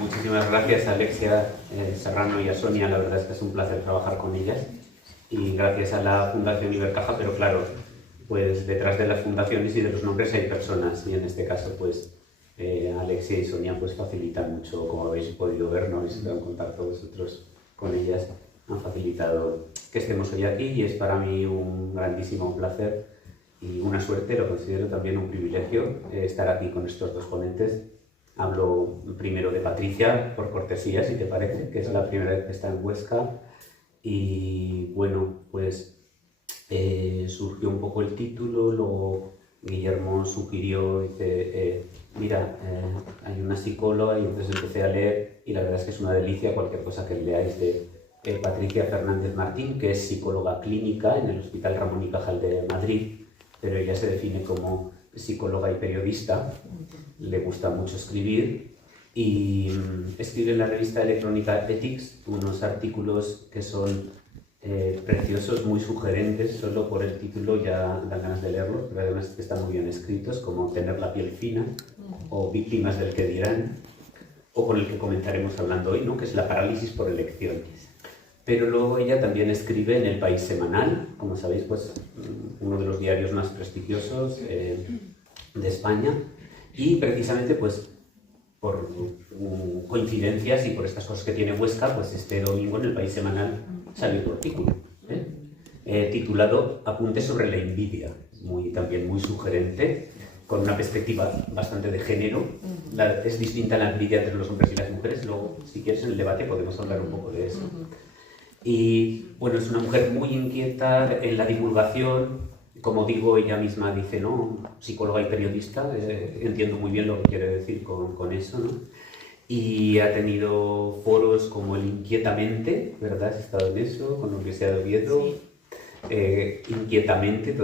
Muchísimas gracias a Alexia Serrano y a Sonia, la verdad es que es un placer trabajar con ellas. Y gracias a la Fundación Ibercaja, pero claro, pues detrás de las fundaciones y de los nombres hay personas, y en este caso pues Alexia y Sonia pues facilitan mucho, como habéis podido ver, no habéis estado en contacto vosotros con ellas, han facilitado que estemos hoy aquí y es para mí un grandísimo placer y una suerte, lo considero también un privilegio estar aquí con estos dos ponentes. Hablo primero de Patricia, por cortesía, si te parece, que es la primera vez que está en Huesca. Y bueno, pues surgió un poco el título, luego Guillermo sugirió, dice, mira, hay una psicóloga, y entonces empecé a leer y la verdad es que es una delicia cualquier cosa que leáis de Patricia Fernández Martín, que es psicóloga clínica en el Hospital Ramón y Cajal de Madrid, pero ella se define como psicóloga y periodista, le gusta mucho escribir y escribe en la revista electrónica Ethics unos artículos que son preciosos, muy sugerentes, solo por el título ya dan ganas de leerlos, pero además es que están muy bien escritos, como Tener la piel fina o Víctimas del que dirán, o con el que comenzaremos hablando hoy, ¿no? Que es la parálisis por elecciones. Pero luego ella también escribe en El País Semanal, como sabéis, pues uno de los diarios más prestigiosos de España, y precisamente pues por coincidencias y por estas cosas que tiene Huesca, pues este domingo en El País Semanal salió un artículo titulado Apuntes sobre la envidia, también muy sugerente, con una perspectiva bastante de género. Es distinta la envidia entre los hombres y las mujeres, luego si quieres en el debate podemos hablar un poco de eso. Y bueno, es una mujer muy inquieta en la divulgación, como digo, ella misma dice, ¿no? Psicóloga y periodista, entiendo muy bien lo que quiere decir con eso, ¿no? Y ha tenido foros como el Inquietamente, ¿verdad? Has estado en eso, con la Universidad de Oviedo, sí. Inquietamente,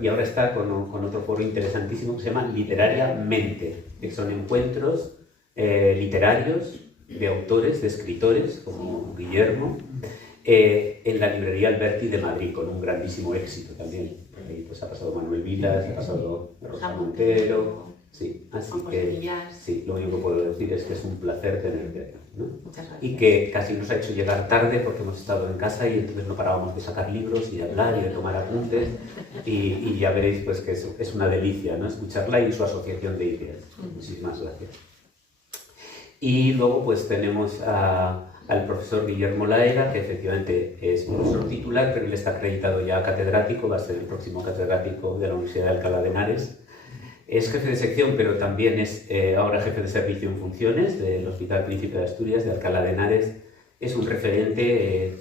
y ahora está con otro foro interesantísimo que se llama Literariamente, que son encuentros literarios de autores, de escritores, como Guillermo, en la librería Alberti de Madrid, con un grandísimo éxito también. Ahí pues ha pasado Manuel Vilas, ha pasado Rosa Montero, sí, así que sí, lo único que puedo decir es que es un placer tenerte aquí, ¿no? Muchas gracias. Y que casi nos ha hecho llegar tarde porque hemos estado en casa y entonces no parábamos de sacar libros y de hablar y de tomar apuntes y ya veréis pues que es una delicia, ¿no? Escucharla y su asociación de ideas. Muchísimas gracias. Y luego pues tenemos al profesor Guillermo Laera, que efectivamente es profesor titular, pero él está acreditado ya catedrático, va a ser el próximo catedrático de la Universidad de Alcalá de Henares. Es jefe de sección, pero también es ahora jefe de servicio en funciones del Hospital Príncipe de Asturias de Alcalá de Henares. Es un referente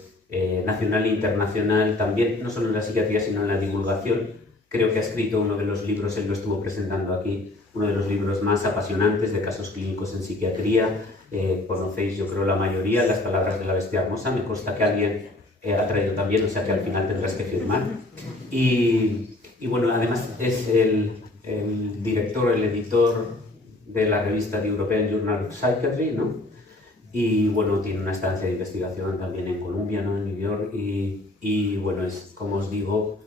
nacional e internacional también, no solo en la psiquiatría, sino en la divulgación. Creo que ha escrito uno de los libros, él lo estuvo presentando aquí, uno de los libros más apasionantes de casos clínicos en psiquiatría. Conocéis, yo creo, la mayoría, Las palabras de la bestia hermosa. Me consta que alguien ha traído también, o sea que al final tendrás que firmar. Y bueno, además es el director, el editor de la revista The European Journal of Psychiatry, ¿no? Y bueno, tiene una estancia de investigación también en Columbia, ¿no? En New York. Y bueno, es, como os digo,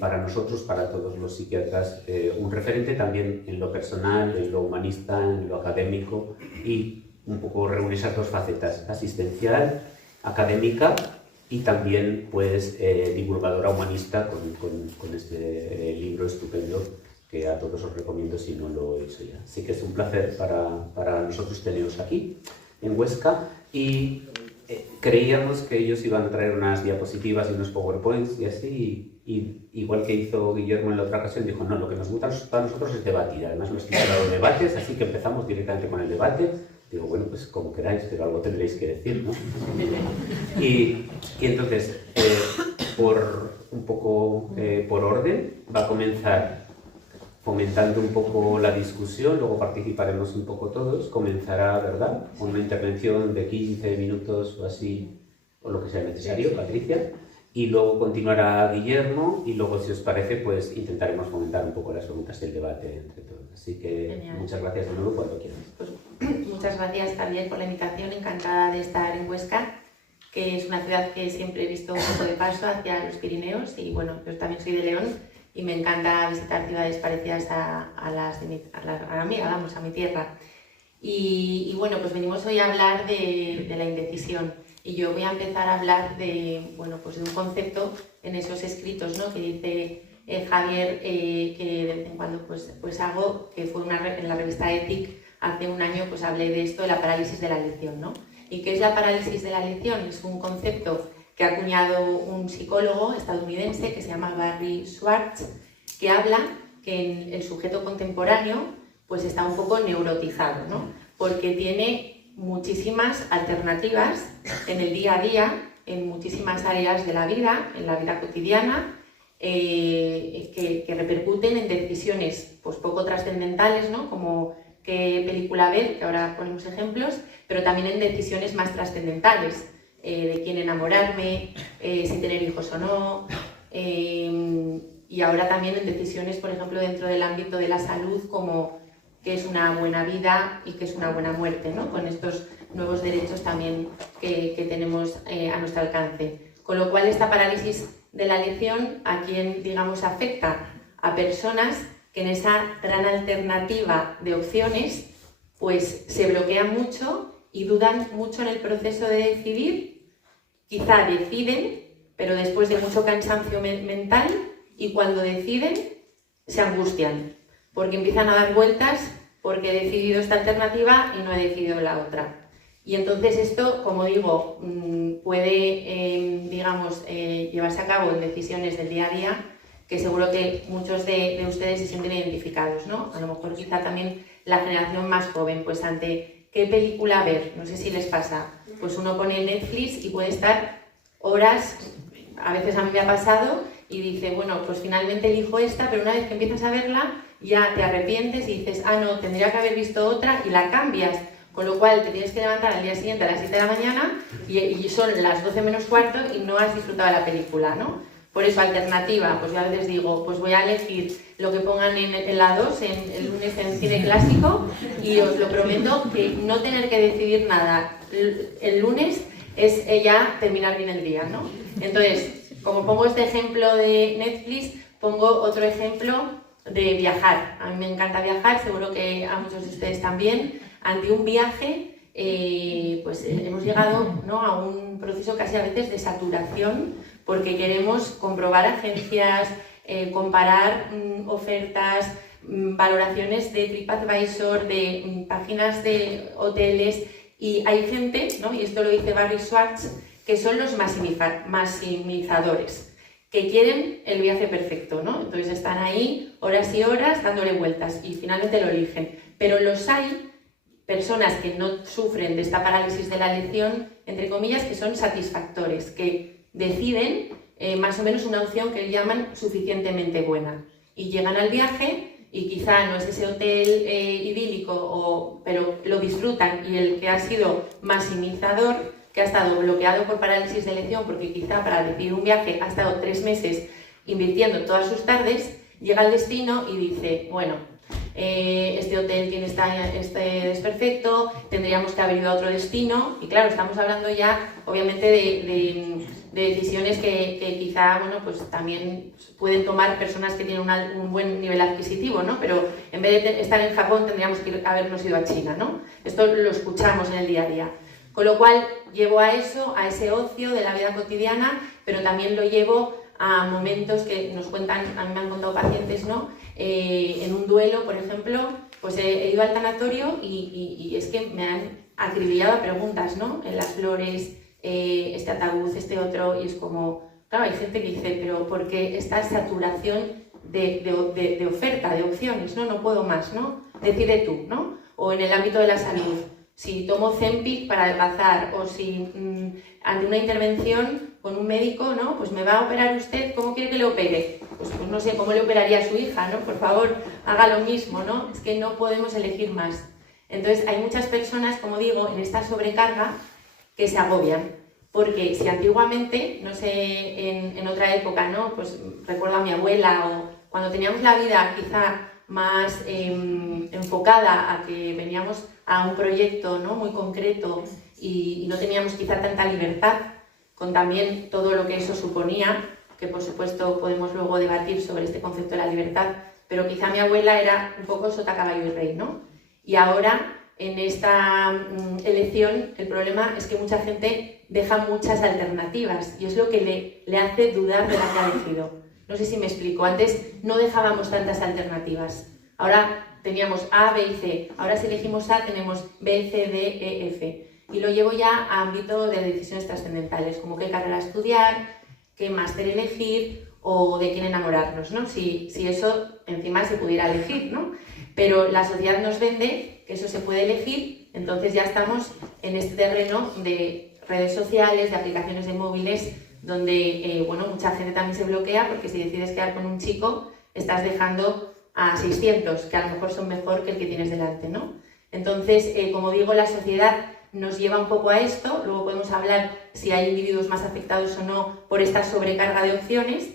para nosotros, para todos los psiquiatras, un referente también en lo personal, en lo humanista, en lo académico, y un poco reúne esas dos facetas, asistencial, académica y también pues divulgadora humanista con este libro estupendo que a todos os recomiendo si no lo he hecho ya. Así que es un placer para nosotros teneros aquí en Huesca y creíamos que ellos iban a traer unas diapositivas y unos PowerPoints y así, y igual que hizo Guillermo en la otra ocasión, dijo, no, lo que nos gusta para nosotros es debatir, además lo he titulado debates, así que empezamos directamente con el debate. Digo, bueno, pues como queráis, pero algo tendréis que decir, ¿no? Y entonces, por un poco por orden, va a comenzar fomentando un poco la discusión, luego participaremos un poco todos, comenzará, ¿verdad?, con una intervención de 15 minutos o así, o lo que sea necesario, Patricia, y luego continuará Guillermo, y luego, si os parece, pues intentaremos fomentar un poco las preguntas del debate entre todos. Así que genial. Muchas gracias de nuevo cuando quieras. Pues, muchas gracias también por la invitación, encantada de estar en Huesca, que es una ciudad que siempre he visto un poco de paso hacia los Pirineos, y bueno, yo también soy de León, y me encanta visitar ciudades parecidas a la mía, vamos, a mi tierra. Y bueno, pues venimos hoy a hablar de la indecisión. Y yo voy a empezar a hablar de, bueno, pues de un concepto en esos escritos, ¿no? Que dice Javier, que de vez en cuando pues hago, que fue en la revista Ethic, hace un año pues hablé de esto, de la parálisis de la elección, ¿no? ¿Y qué es la parálisis de la elección? Es un concepto que ha acuñado un psicólogo estadounidense que se llama Barry Schwartz, que habla que el sujeto contemporáneo pues está un poco neurotizado, ¿no? Porque tiene muchísimas alternativas en el día a día, en muchísimas áreas de la vida, en la vida cotidiana, que repercuten en decisiones pues, poco trascendentales, ¿no? Como qué película ver, que ahora ponemos ejemplos, pero también en decisiones más trascendentales, de quién enamorarme, si tener hijos o no, y ahora también en decisiones, por ejemplo, dentro del ámbito de la salud, como qué es una buena vida y qué es una buena muerte, ¿no? Con estos nuevos derechos también que tenemos a nuestro alcance. Con lo cual, esta parálisis de la elección, ¿a quién, digamos, afecta? A personas que en esa gran alternativa de opciones, pues se bloquean mucho y dudan mucho en el proceso de decidir. Quizá deciden, pero después de mucho cansancio mental, y cuando deciden, se angustian, porque empiezan a dar vueltas, porque he decidido esta alternativa y no he decidido la otra. Y entonces esto, como digo, puede, digamos, llevarse a cabo en decisiones del día a día, que seguro que muchos de ustedes se sienten identificados, ¿no? A lo mejor quizá también la generación más joven, pues ante qué película ver, no sé si les pasa, pues uno pone Netflix y puede estar horas, a veces a mí me ha pasado, y dice, bueno, pues finalmente elijo esta, pero una vez que empiezas a verla, ya te arrepientes y dices, ah, no, tendría que haber visto otra, y la cambias, con lo cual te tienes que levantar al día siguiente a las 7 de la mañana y son las 12 menos cuarto y no has disfrutado de la película, ¿no? Por eso, alternativa, pues yo a veces digo, pues voy a elegir lo que pongan en la 2, el lunes en cine clásico, y os lo prometo que no tener que decidir nada el lunes es ya terminar bien el día, ¿no? Entonces, como pongo este ejemplo de Netflix, pongo otro ejemplo de viajar. A mí me encanta viajar, seguro que a muchos de ustedes también. Ante un viaje, pues hemos llegado, ¿no?, a un proceso casi a veces de saturación, porque queremos comprobar agencias, comparar ofertas, valoraciones de TripAdvisor, de páginas de hoteles, y hay gente, ¿no?, y esto lo dice Barry Schwartz, que son los maximizadores, que quieren el viaje perfecto, ¿no? Entonces están ahí horas y horas dándole vueltas y finalmente lo eligen. Pero los hay personas que no sufren de esta parálisis de la elección, entre comillas, que son satisfactores, que deciden más o menos una opción que llaman suficientemente buena. Y llegan al viaje y quizá no es ese hotel idílico, pero lo disfrutan, y el que ha sido maximizador, que ha estado bloqueado por parálisis de elección, porque quizá para decidir un viaje ha estado 3 meses invirtiendo todas sus tardes, llega al destino y dice, bueno, este hotel tiene este desperfecto, tendríamos que haber ido a otro destino, y claro, estamos hablando ya obviamente de decisiones que quizá, bueno, pues también pueden tomar personas que tienen un buen nivel adquisitivo, ¿no? Pero en vez de estar en Japón tendríamos que habernos ido a China, ¿no? Esto lo escuchamos en el día a día. Con lo cual llevo a eso, a ese ocio de la vida cotidiana, pero también lo llevo a momentos que nos cuentan, a mí me han contado pacientes, ¿no? En un duelo, por ejemplo, pues he ido al tanatorio y es que me han acribillado a preguntas, ¿no? En las flores, este ataúd, este otro, y es como, claro, hay gente que dice, pero ¿por qué esta saturación de oferta, de opciones, ¿no? No puedo más, ¿no? Decide tú, ¿no? O en el ámbito de la salud, si tomo Ozempic para adelgazar, o si ante una intervención con un médico, ¿no? Pues me va a operar usted, ¿cómo quiere que le opere? Pues no sé, ¿cómo le operaría a su hija, ¿no? Por favor, haga lo mismo, ¿no? Es que no podemos elegir más. Entonces hay muchas personas, como digo, en esta sobrecarga que se agobian, porque si antiguamente, no sé, en otra época, ¿no? Pues recuerdo a mi abuela, o cuando teníamos la vida quizá más enfocada a que veníamos a un proyecto, ¿no?, muy concreto, y no teníamos quizá tanta libertad, con también todo lo que eso suponía, que por supuesto podemos luego debatir sobre este concepto de la libertad, pero quizá mi abuela era un poco sota, caballo y rey, ¿no? Y ahora en esta elección, el problema es que mucha gente deja muchas alternativas y es lo que le hace dudar de la que ha elegido. No sé si me explico, antes no dejábamos tantas alternativas, ahora teníamos A, B y C, ahora si elegimos A tenemos B, C, D, E, F. Y lo llevo ya a ámbito de decisiones trascendentales, como qué carrera estudiar, qué máster elegir o de quién enamorarnos, ¿no? Si eso encima se pudiera elegir, ¿no? Pero la sociedad nos vende que eso se puede elegir, entonces ya estamos en este terreno de redes sociales, de aplicaciones de móviles, donde bueno, mucha gente también se bloquea porque si decides quedar con un chico, estás dejando a 600, que a lo mejor son mejor que el que tienes delante, ¿no? Entonces, como digo, la sociedad nos lleva un poco a esto, luego podemos hablar si hay individuos más afectados o no por esta sobrecarga de opciones,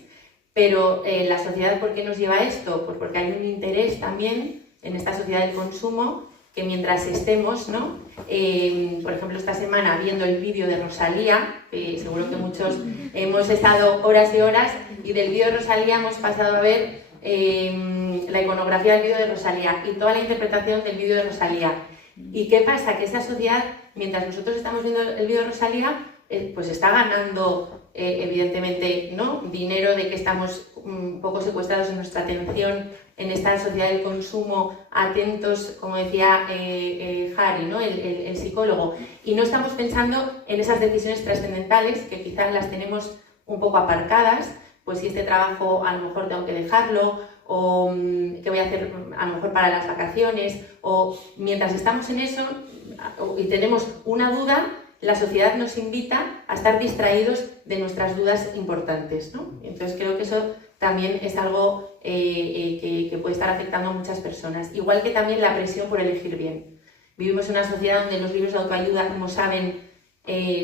pero la sociedad, ¿por qué nos lleva a esto? Pues porque hay un interés también en esta sociedad del consumo, que mientras estemos, ¿no? Por ejemplo, esta semana viendo el vídeo de Rosalía, seguro que muchos hemos estado horas y horas, y del vídeo de Rosalía hemos pasado a ver la iconografía del vídeo de Rosalía y toda la interpretación del vídeo de Rosalía. ¿Y qué pasa? Que esta sociedad, mientras nosotros estamos viendo el vídeo de Rosalía, pues está ganando evidentemente, ¿no? Dinero, de que estamos un poco secuestrados en nuestra atención en esta sociedad del consumo, atentos, como decía Harry, ¿no? el psicólogo, y no estamos pensando en esas decisiones trascendentales que quizás las tenemos un poco aparcadas, pues si este trabajo a lo mejor tengo que dejarlo, o qué voy a hacer a lo mejor para las vacaciones, o mientras estamos en eso y tenemos una duda, la sociedad nos invita a estar distraídos de nuestras dudas importantes, ¿no? Entonces creo que eso también es algo que puede estar afectando a muchas personas. Igual que también la presión por elegir bien. Vivimos en una sociedad donde los libros de autoayuda, como saben,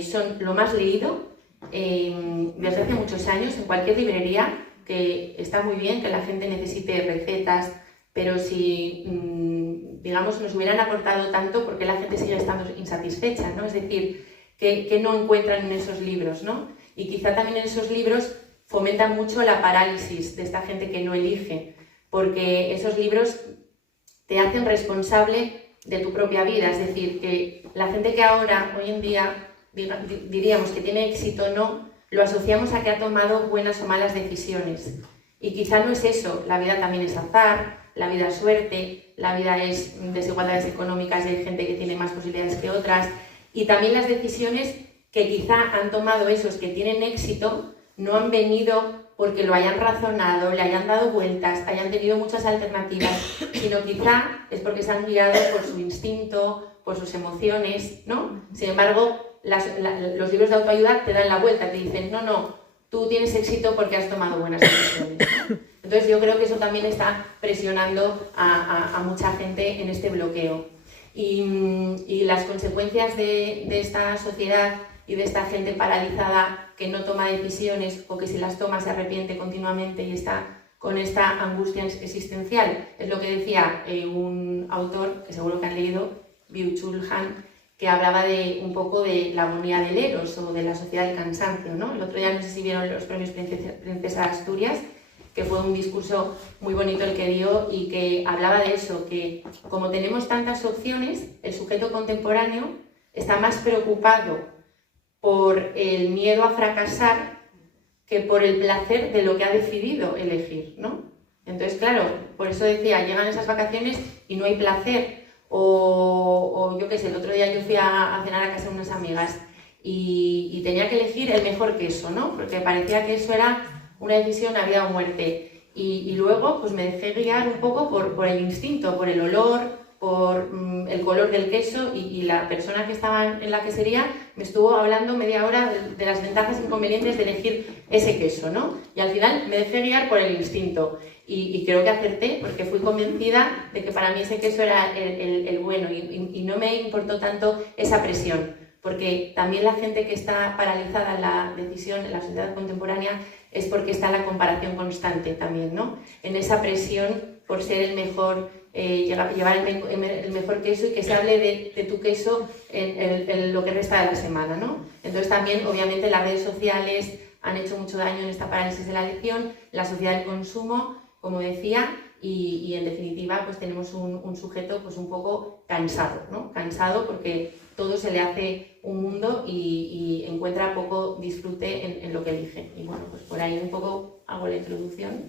son lo más leído desde hace muchos años en cualquier librería, que está muy bien que la gente necesite recetas, pero si digamos, nos hubieran aportado tanto, porque la gente sigue estando insatisfecha, ¿no? Es decir, que no encuentran en esos libros, ¿no? Y quizá también en esos libros fomentan mucho la parálisis de esta gente que no elige, porque esos libros te hacen responsable de tu propia vida, es decir, que la gente que ahora, hoy en día, diríamos que tiene éxito o no, lo asociamos a que ha tomado buenas o malas decisiones. Y quizá no es eso, la vida también es azar, la vida es suerte, la vida es desigualdades económicas y hay gente que tiene más posibilidades que otras. Y también las decisiones que quizá han tomado esos que tienen éxito no han venido porque lo hayan razonado, le hayan dado vueltas, hayan tenido muchas alternativas, sino quizá es porque se han guiado por su instinto, por sus emociones, ¿no? Sin embargo, los libros de autoayuda te dan la vuelta, te dicen, no, tú tienes éxito porque has tomado buenas decisiones, ¿no? Entonces yo creo que eso también está presionando a mucha gente en este bloqueo. Y las consecuencias de esta sociedad y de esta gente paralizada que no toma decisiones o que si las toma se arrepiente continuamente y está con esta angustia existencial, es lo que decía un autor que seguro que han leído, Byung-Chul Han, que hablaba un poco de la agonía del Eros o de la sociedad del cansancio, ¿no? El otro día no sé si vieron los premios Princesa Asturias, que fue un discurso muy bonito el que dio y que hablaba de eso, que como tenemos tantas opciones, el sujeto contemporáneo está más preocupado por el miedo a fracasar que por el placer de lo que ha decidido elegir, ¿no? Entonces, claro, por eso decía, llegan esas vacaciones y no hay placer, o yo qué sé, el otro día yo fui a cenar a casa de unas amigas y tenía que elegir el mejor queso, ¿no? Porque parecía que eso era una decisión a vida o muerte. Y luego pues me dejé guiar un poco por el instinto, por el olor, por el color del queso y la persona que estaba en la quesería me estuvo hablando media hora de las ventajas e inconvenientes de elegir ese queso, ¿no? Y al final me dejé guiar por el instinto y creo que acerté porque fui convencida de que para mí ese queso era el bueno y no me importó tanto esa presión, porque también la gente que está paralizada en la decisión en la sociedad contemporánea es porque está en la comparación constante también, ¿no? En esa presión por ser el mejor, llevar el mejor queso y que se hable de tu queso en lo que resta de la semana, ¿no? Entonces también, obviamente, las redes sociales han hecho mucho daño en esta parálisis de la elección, la sociedad del consumo, como decía, y en definitiva pues tenemos un sujeto pues un poco cansado, ¿no? Cansado porque todo se le hace un mundo y encuentra poco disfrute en lo que elige. Y bueno, pues por ahí un poco hago la introducción.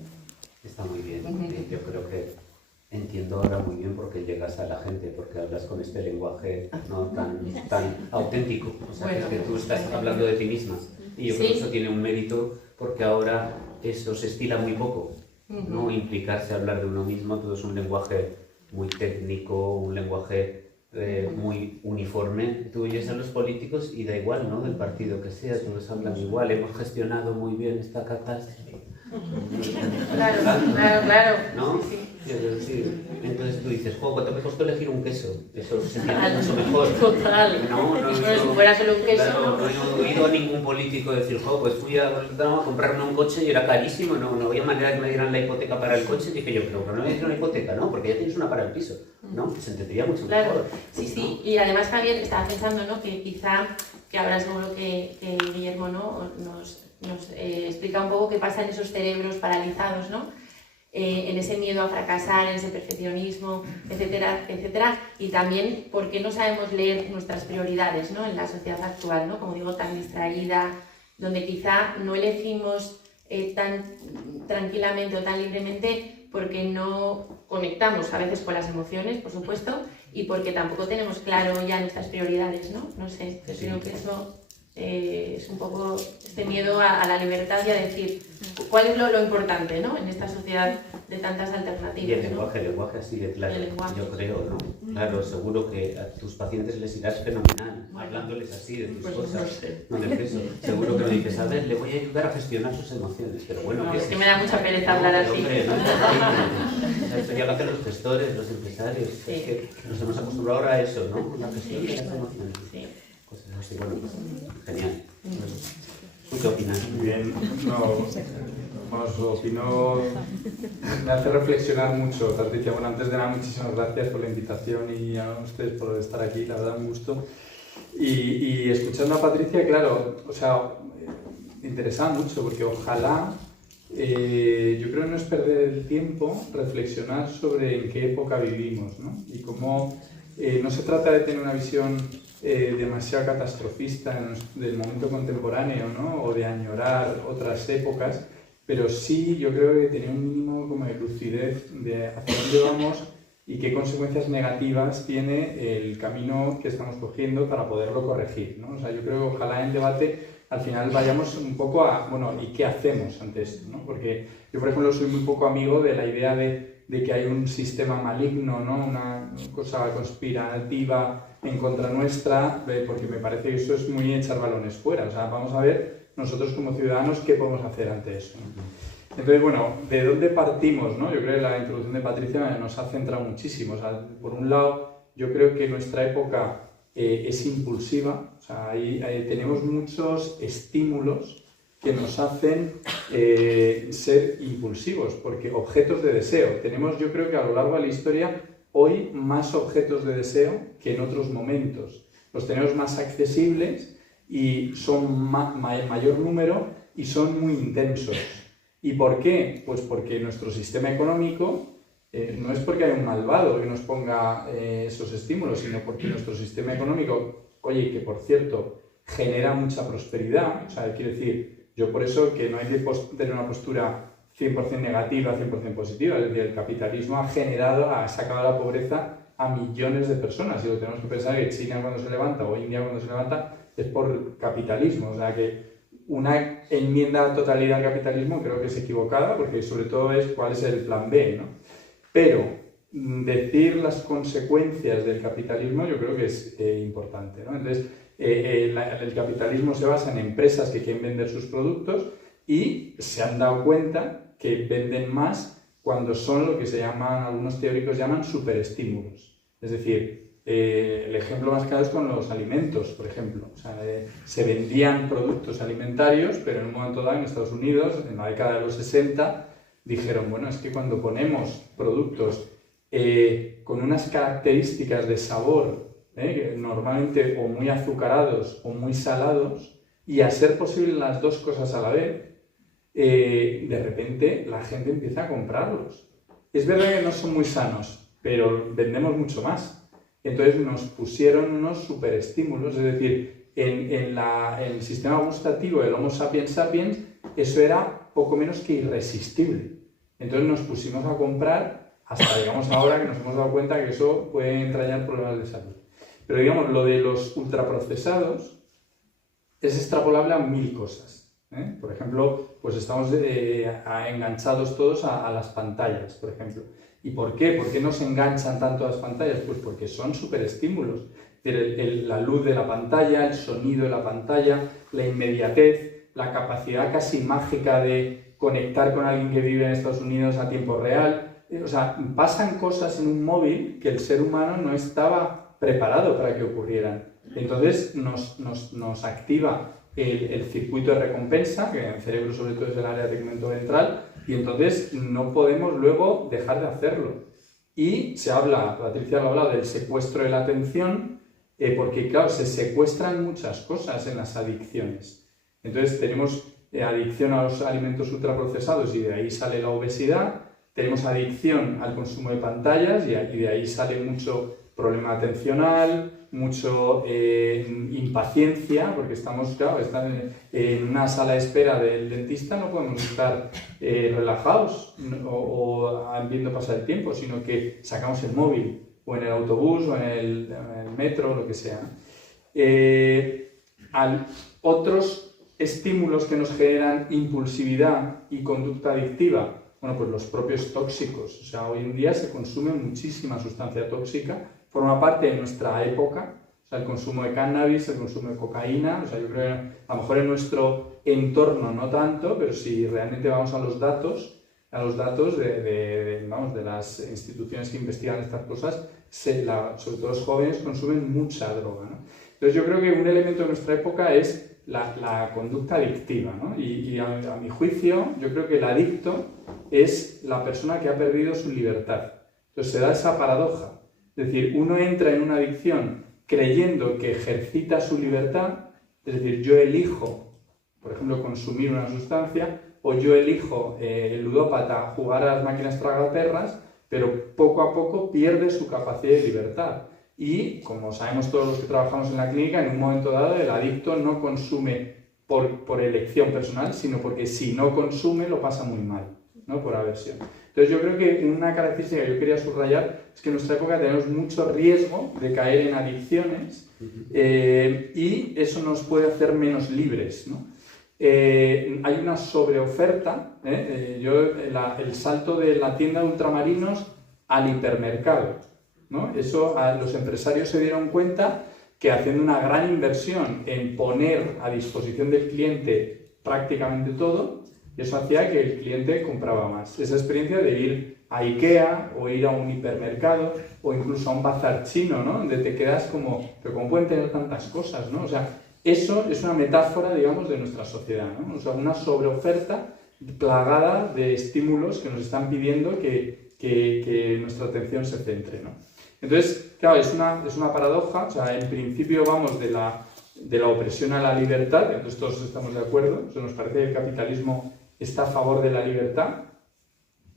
Está muy bien. Yo creo que entiendo ahora muy bien por qué llegas a la gente, porque hablas con este lenguaje no tan auténtico. O sea, bueno, que tú estás hablando de ti misma. Y yo creo que eso tiene un mérito porque ahora eso se estila muy poco. No implicarse a hablar de uno mismo, todo es un lenguaje muy técnico, un lenguaje muy uniforme. Tú oyes a los políticos y da igual, ¿no? Del partido que sea, todos hablan igual. Hemos gestionado muy bien esta catástrofe. Claro. ¿No? Sí. Entonces tú dices, ¿cuánto me costó elegir un queso? Eso se entiende mucho mejor. Total. No, si fuera solo un queso. Claro, no he oído a ningún político decir, pues fui a comprarme un coche y era carísimo, no había manera de que me dieran la hipoteca para el coche. Dije yo, pero no me dieron una hipoteca, ¿no? Porque ya tienes una para el piso, ¿no? Se entendería mucho mejor. Sí. Y además, Javier, estaba pensando, ¿no? Que quizá, que ahora seguro que Guillermo, ¿no? nos explica un poco qué pasa en esos cerebros paralizados, ¿no? En ese miedo a fracasar, en ese perfeccionismo, etcétera, etcétera, y también por qué no sabemos leer nuestras prioridades, ¿no? En la sociedad actual, ¿no? Como digo, tan distraída, donde quizá no elegimos tan tranquilamente o tan libremente porque no conectamos a veces con las emociones, por supuesto, y porque tampoco tenemos claro ya nuestras prioridades, ¿no? No sé, yo creo que eso es un poco este miedo a la libertad y a decir cuál es lo importante, ¿no? En esta sociedad de tantas alternativas. Y el lenguaje así de claro, yo creo, ¿no? Claro, seguro que a tus pacientes les irás fenomenal, hablándoles así de tus cosas, no de peso. Seguro que no dices, a ver, le voy a ayudar a gestionar sus emociones, pero bueno... es que me da mucha pereza hablar así. Hombre, eso ya lo hacen los gestores, los empresarios, es que nos hemos acostumbrado ahora a eso, ¿no? La gestión de las emociones. Sí. Cosas así, bueno, pues genial. ¿Tú qué opinas? Muy bien, opino, me hace reflexionar mucho, Patricia. Bueno, antes de nada, muchísimas gracias por la invitación y a ustedes por estar aquí, la verdad, un gusto. Y escuchando a Patricia, claro, o sea, me interesa mucho porque ojalá, yo creo que no es perder el tiempo reflexionar sobre en qué época vivimos, ¿no? Y cómo no se trata de tener una visión demasiado catastrofista del momento contemporáneo, ¿no? O de añorar otras épocas, pero sí yo creo que tener un mínimo como de lucidez de hacia dónde vamos y qué consecuencias negativas tiene el camino que estamos cogiendo para poderlo corregir, ¿no? O sea, yo creo que ojalá en debate al final vayamos un poco a, bueno, ¿y qué hacemos ante esto, ¿no? Porque yo, por ejemplo, soy muy poco amigo de la idea de que hay un sistema maligno, ¿no? Una cosa conspirativa en contra nuestra, porque me parece que eso es muy echar balones fuera. O sea, vamos a ver nosotros como ciudadanos qué podemos hacer ante eso, ¿no? Entonces, bueno, ¿de dónde partimos, no? Yo creo que la introducción de Patricia nos ha centrado muchísimo. O sea, por un lado, yo creo que nuestra época es impulsiva. O sea, tenemos muchos estímulos que nos hacen ser impulsivos, porque objetos de deseo. Tenemos, yo creo que a lo largo de la historia, hoy más objetos de deseo que en otros momentos. Los tenemos más accesibles y son mayor número y son muy intensos. ¿Y por qué? Pues porque nuestro sistema económico no es porque hay un malvado que nos ponga esos estímulos, sino porque nuestro sistema económico, oye, que por cierto, genera mucha prosperidad. O sea, quiere decir, yo por eso que no hay que tener una postura 100% negativa, 100% positiva. Es decir, el capitalismo ha sacado la pobreza a millones de personas. Y lo tenemos que pensar que China cuando se levanta o India cuando se levanta es por capitalismo. O sea que una enmienda a la totalidad al capitalismo creo que es equivocada, porque sobre todo es cuál es el plan B, ¿no? Pero decir las consecuencias del capitalismo yo creo que es importante, ¿no? Entonces, el capitalismo se basa en empresas que quieren vender sus productos y se han dado cuenta que venden más cuando son lo que algunos teóricos llaman superestímulos. Es decir, el ejemplo más claro es con los alimentos, por ejemplo. O sea, se vendían productos alimentarios, pero en un momento dado en Estados Unidos, en la década de los 60, dijeron, bueno, es que cuando ponemos productos con unas características de sabor, normalmente o muy azucarados o muy salados, y a ser posible las dos cosas a la vez, de repente la gente empieza a comprarlos. es verdad que no son muy sanos, pero vendemos mucho más. Entonces nos pusieron unos superestímulos, es decir, en el sistema gustativo del Homo sapiens sapiens, eso era poco menos que irresistible. Entonces nos pusimos a comprar hasta, digamos, ahora que nos hemos dado cuenta que eso puede entrañar problemas de salud. Pero, digamos, lo de los ultraprocesados es extrapolable a 1000 cosas. Por ejemplo, pues estamos enganchados todos a las pantallas, por ejemplo. ¿Y por qué? ¿Por qué nos enganchan tanto las pantallas? Pues porque son superestímulos. La luz de la pantalla, el sonido de la pantalla, la inmediatez, la capacidad casi mágica de conectar con alguien que vive en Estados Unidos a tiempo real. O sea, pasan cosas en un móvil que el ser humano no estaba preparado para que ocurrieran. Entonces nos activa el circuito de recompensa, que en el cerebro sobre todo es el área de tegmento ventral, y entonces no podemos luego dejar de hacerlo. Y se habla, Patricia lo ha hablado, del secuestro de la atención, porque claro, se secuestran muchas cosas en las adicciones. Entonces tenemos adicción a los alimentos ultraprocesados y de ahí sale la obesidad, tenemos adicción al consumo de pantallas y de ahí sale mucho problema atencional, mucho impaciencia, porque estamos, claro, en una sala de espera del dentista, no podemos estar relajados o viendo pasar el tiempo, sino que sacamos el móvil, o en el autobús, o en el metro, o lo que sea. Otros estímulos que nos generan impulsividad y conducta adictiva, bueno, pues los propios tóxicos. O sea, hoy en día se consume muchísima sustancia tóxica, forma parte de nuestra época, o sea, el consumo de cannabis, el consumo de cocaína, o sea, yo creo que a lo mejor en nuestro entorno no tanto, pero si realmente vamos a los datos de las instituciones que investigan estas cosas, sobre todo los jóvenes consumen mucha droga, ¿no? Entonces yo creo que un elemento de nuestra época es la conducta adictiva, ¿no? Y a mi juicio, yo creo que el adicto es la persona que ha perdido su libertad. Entonces se da esa paradoja. Es decir, uno entra en una adicción creyendo que ejercita su libertad, es decir, yo elijo, por ejemplo, consumir una sustancia, o yo elijo, el ludópata, jugar a las máquinas tragaperras, pero poco a poco pierde su capacidad de libertad. Y, como sabemos todos los que trabajamos en la clínica, en un momento dado el adicto no consume por elección personal, sino porque si no consume lo pasa muy mal, ¿no? Por aversión. Entonces yo creo que una característica que yo quería subrayar es que en nuestra época tenemos mucho riesgo de caer en adicciones y eso nos puede hacer menos libres, ¿no? Hay una sobreoferta, el salto de la tienda de ultramarinos al hipermercado, ¿no? Eso, los empresarios se dieron cuenta que haciendo una gran inversión en poner a disposición del cliente prácticamente todo, eso hacía que el cliente compraba más. Esa experiencia de ir a IKEA o ir a un hipermercado o incluso a un bazar chino, ¿no? Donde te quedas como, pero ¿cómo pueden tener tantas cosas, ¿no? O sea, eso es una metáfora, digamos, de nuestra sociedad, ¿no? O sea, una sobreoferta plagada de estímulos que nos están pidiendo que nuestra atención se centre, ¿no? Entonces, claro, es una paradoja. O sea, en principio vamos de la opresión a la libertad, entonces todos estamos de acuerdo. O sea, nos parece que el capitalismo está a favor de la libertad,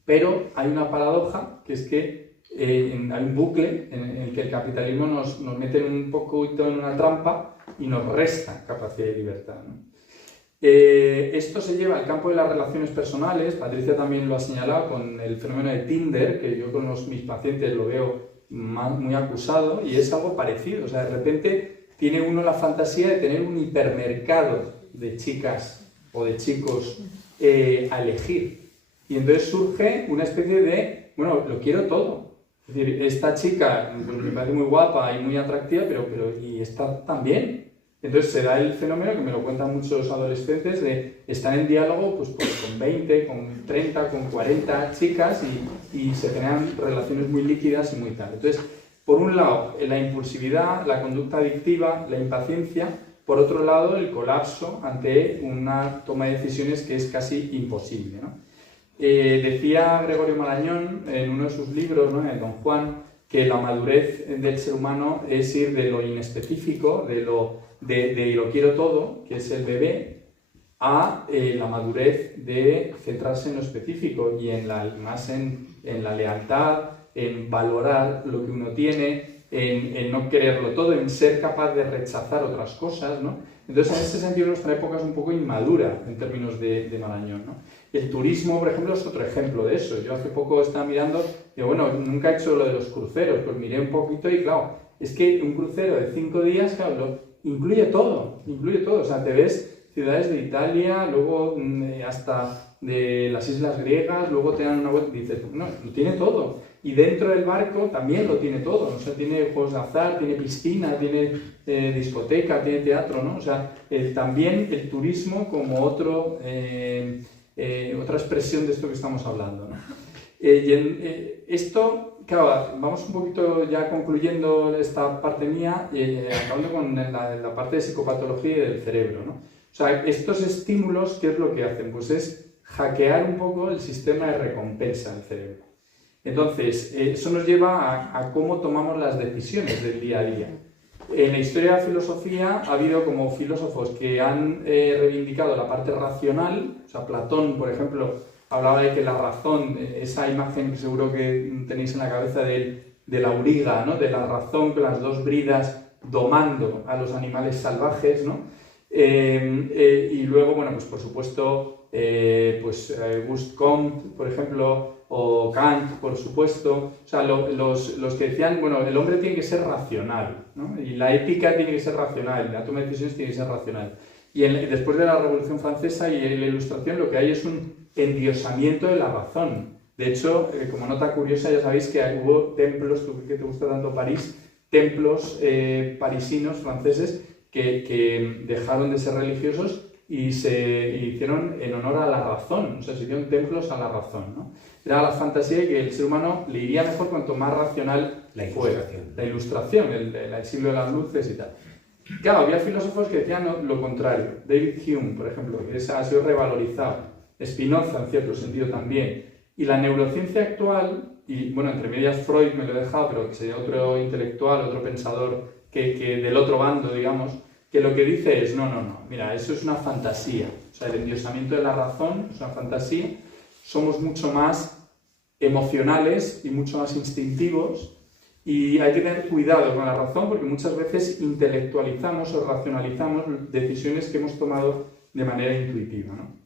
pero hay una paradoja, que es que hay un bucle en el que el capitalismo nos mete un poquito en una trampa y nos resta capacidad de libertad, ¿no? Esto se lleva al campo de las relaciones personales. Patricia también lo ha señalado con el fenómeno de Tinder, que yo con mis pacientes lo veo muy acusado, y es algo parecido. O sea, de repente tiene uno la fantasía de tener un hipermercado de chicas o de chicos a elegir. Y entonces surge una especie de, bueno, lo quiero todo. Es decir, esta chica me parece muy guapa y muy atractiva, pero y esta también. Entonces se da el fenómeno, que me lo cuentan muchos adolescentes, de estar en diálogo pues con 20, con 30, con 40 chicas y se generan relaciones muy líquidas y muy tal. Entonces, por un lado, la impulsividad, la conducta adictiva, la impaciencia. Por otro lado, el colapso ante una toma de decisiones que es casi imposible, ¿no? Decía Gregorio Marañón en uno de sus libros, ¿no?, en Don Juan, que la madurez del ser humano es ir de lo inespecífico, de lo quiero todo, que es el bebé, a la madurez de centrarse en lo específico y más en la lealtad, en valorar lo que uno tiene, en no quererlo todo, en ser capaz de rechazar otras cosas, ¿no? Entonces, en ese sentido, nuestra época es un poco inmadura en términos de Marañón, ¿no? El turismo, por ejemplo, es otro ejemplo de eso. Yo hace poco estaba mirando, digo, bueno, nunca he hecho lo de los cruceros, pues miré un poquito y claro, es que un crucero de 5 días, claro, incluye todo, o sea, te ves ciudades de Italia, luego hasta de las islas griegas, luego te dan una vuelta y dices, no, lo tiene todo. Y dentro del barco también lo tiene todo, o sea, tiene juegos de azar, tiene piscina, tiene discoteca, tiene teatro, ¿no? O sea, también el turismo como otra expresión de esto que estamos hablando, ¿no? Esto, claro, vamos un poquito ya concluyendo esta parte mía, acabando con la parte de psicopatología y del cerebro, ¿no? O sea, estos estímulos, ¿qué es lo que hacen? Pues es hackear un poco el sistema de recompensa del cerebro. Entonces, eso nos lleva a cómo tomamos las decisiones del día a día. En la historia de la filosofía ha habido como filósofos que han reivindicado la parte racional, o sea, Platón, por ejemplo, hablaba de que la razón, esa imagen que seguro que tenéis en la cabeza de la auriga, ¿no? De la razón con las dos bridas domando a los animales salvajes, ¿no? Y luego, bueno, pues por supuesto, Auguste Comte, por ejemplo, o Kant, por supuesto, o sea, los que decían, bueno, el hombre tiene que ser racional, ¿no? Y la ética tiene que ser racional, la toma de decisiones tiene que ser racional. Y después de la Revolución Francesa y en la Ilustración lo que hay es un endiosamiento de la razón. De hecho, como nota curiosa, ya sabéis que hubo templos, tú que te gusta tanto París, templos parisinos, franceses, que dejaron de ser religiosos y se hicieron en honor a la razón, o sea, se hicieron templos a la razón, ¿no? Era la fantasía de que el ser humano le iría mejor cuanto más racional fuera. La ilustración, el siglo de las luces y tal. Claro, había filósofos que decían lo contrario. David Hume, por ejemplo, que ha sido revalorizado. Spinoza, en cierto sentido, también. Y la neurociencia actual, y bueno, entre medias Freud me lo he dejado, pero que sería otro intelectual, otro pensador que del otro bando, digamos, que lo que dice es, no, mira, eso es una fantasía. O sea, el endiosamiento de la razón es una fantasía. Somos mucho más emocionales y mucho más instintivos y hay que tener cuidado con la razón porque muchas veces intelectualizamos o racionalizamos decisiones que hemos tomado de manera intuitiva, ¿no?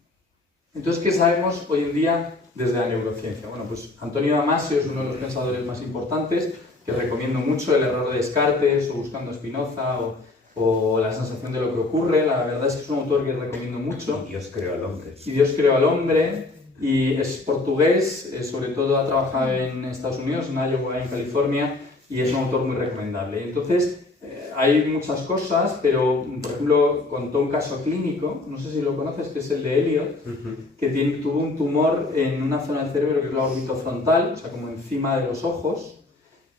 Entonces, ¿qué sabemos hoy en día desde la neurociencia? Bueno, pues Antonio Damasio es uno de los pensadores más importantes que recomiendo mucho, El error de Descartes o Buscando a Spinoza o La sensación de lo que ocurre. La verdad es que es un autor que recomiendo mucho. Y Dios creó al hombre. Y Dios creó al hombre. Y es portugués, sobre todo ha trabajado en Estados Unidos, en Iowa, en California, y es un autor muy recomendable. Entonces, hay muchas cosas, pero, por ejemplo, contó un caso clínico, no sé si lo conoces, que es el de Elliot, que tuvo un tumor en una zona del cerebro que es la orbitofrontal, o sea, como encima de los ojos,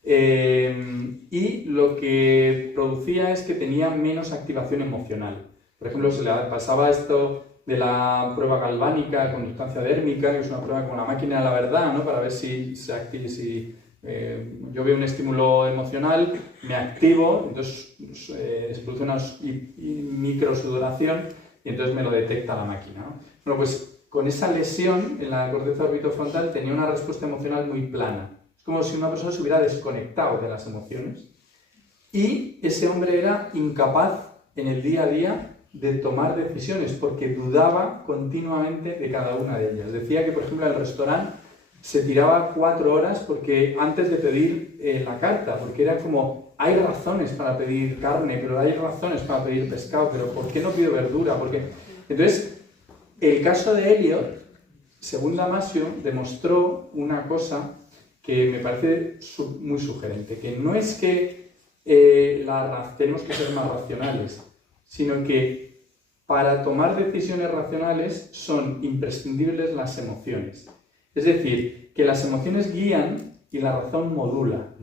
y lo que producía es que tenía menos activación emocional. Por ejemplo, se le pasaba esto de la prueba galvánica con sustancia dérmica, que es una prueba con la máquina de la verdad, ¿no? Para ver si se activa, yo veo un estímulo emocional, me activo, entonces se produce una microsudoración y entonces me lo detecta la máquina, ¿no? Bueno, pues con esa lesión en la corteza orbitofrontal tenía una respuesta emocional muy plana. Es como si una persona se hubiera desconectado de las emociones y ese hombre era incapaz en el día a día de tomar decisiones porque dudaba continuamente de cada una de ellas. Decía que, por ejemplo, en el restaurante se tiraba 4 horas porque antes de pedir la carta, porque era como, hay razones para pedir carne, pero hay razones para pedir pescado, pero ¿por qué no pido verdura? Porque... Entonces, el caso de Elliot, según Damasio, demostró una cosa que me parece muy sugerente, que no es que tenemos que ser más racionales, sino que para tomar decisiones racionales son imprescindibles las emociones. Es decir, que las emociones guían y la razón modula.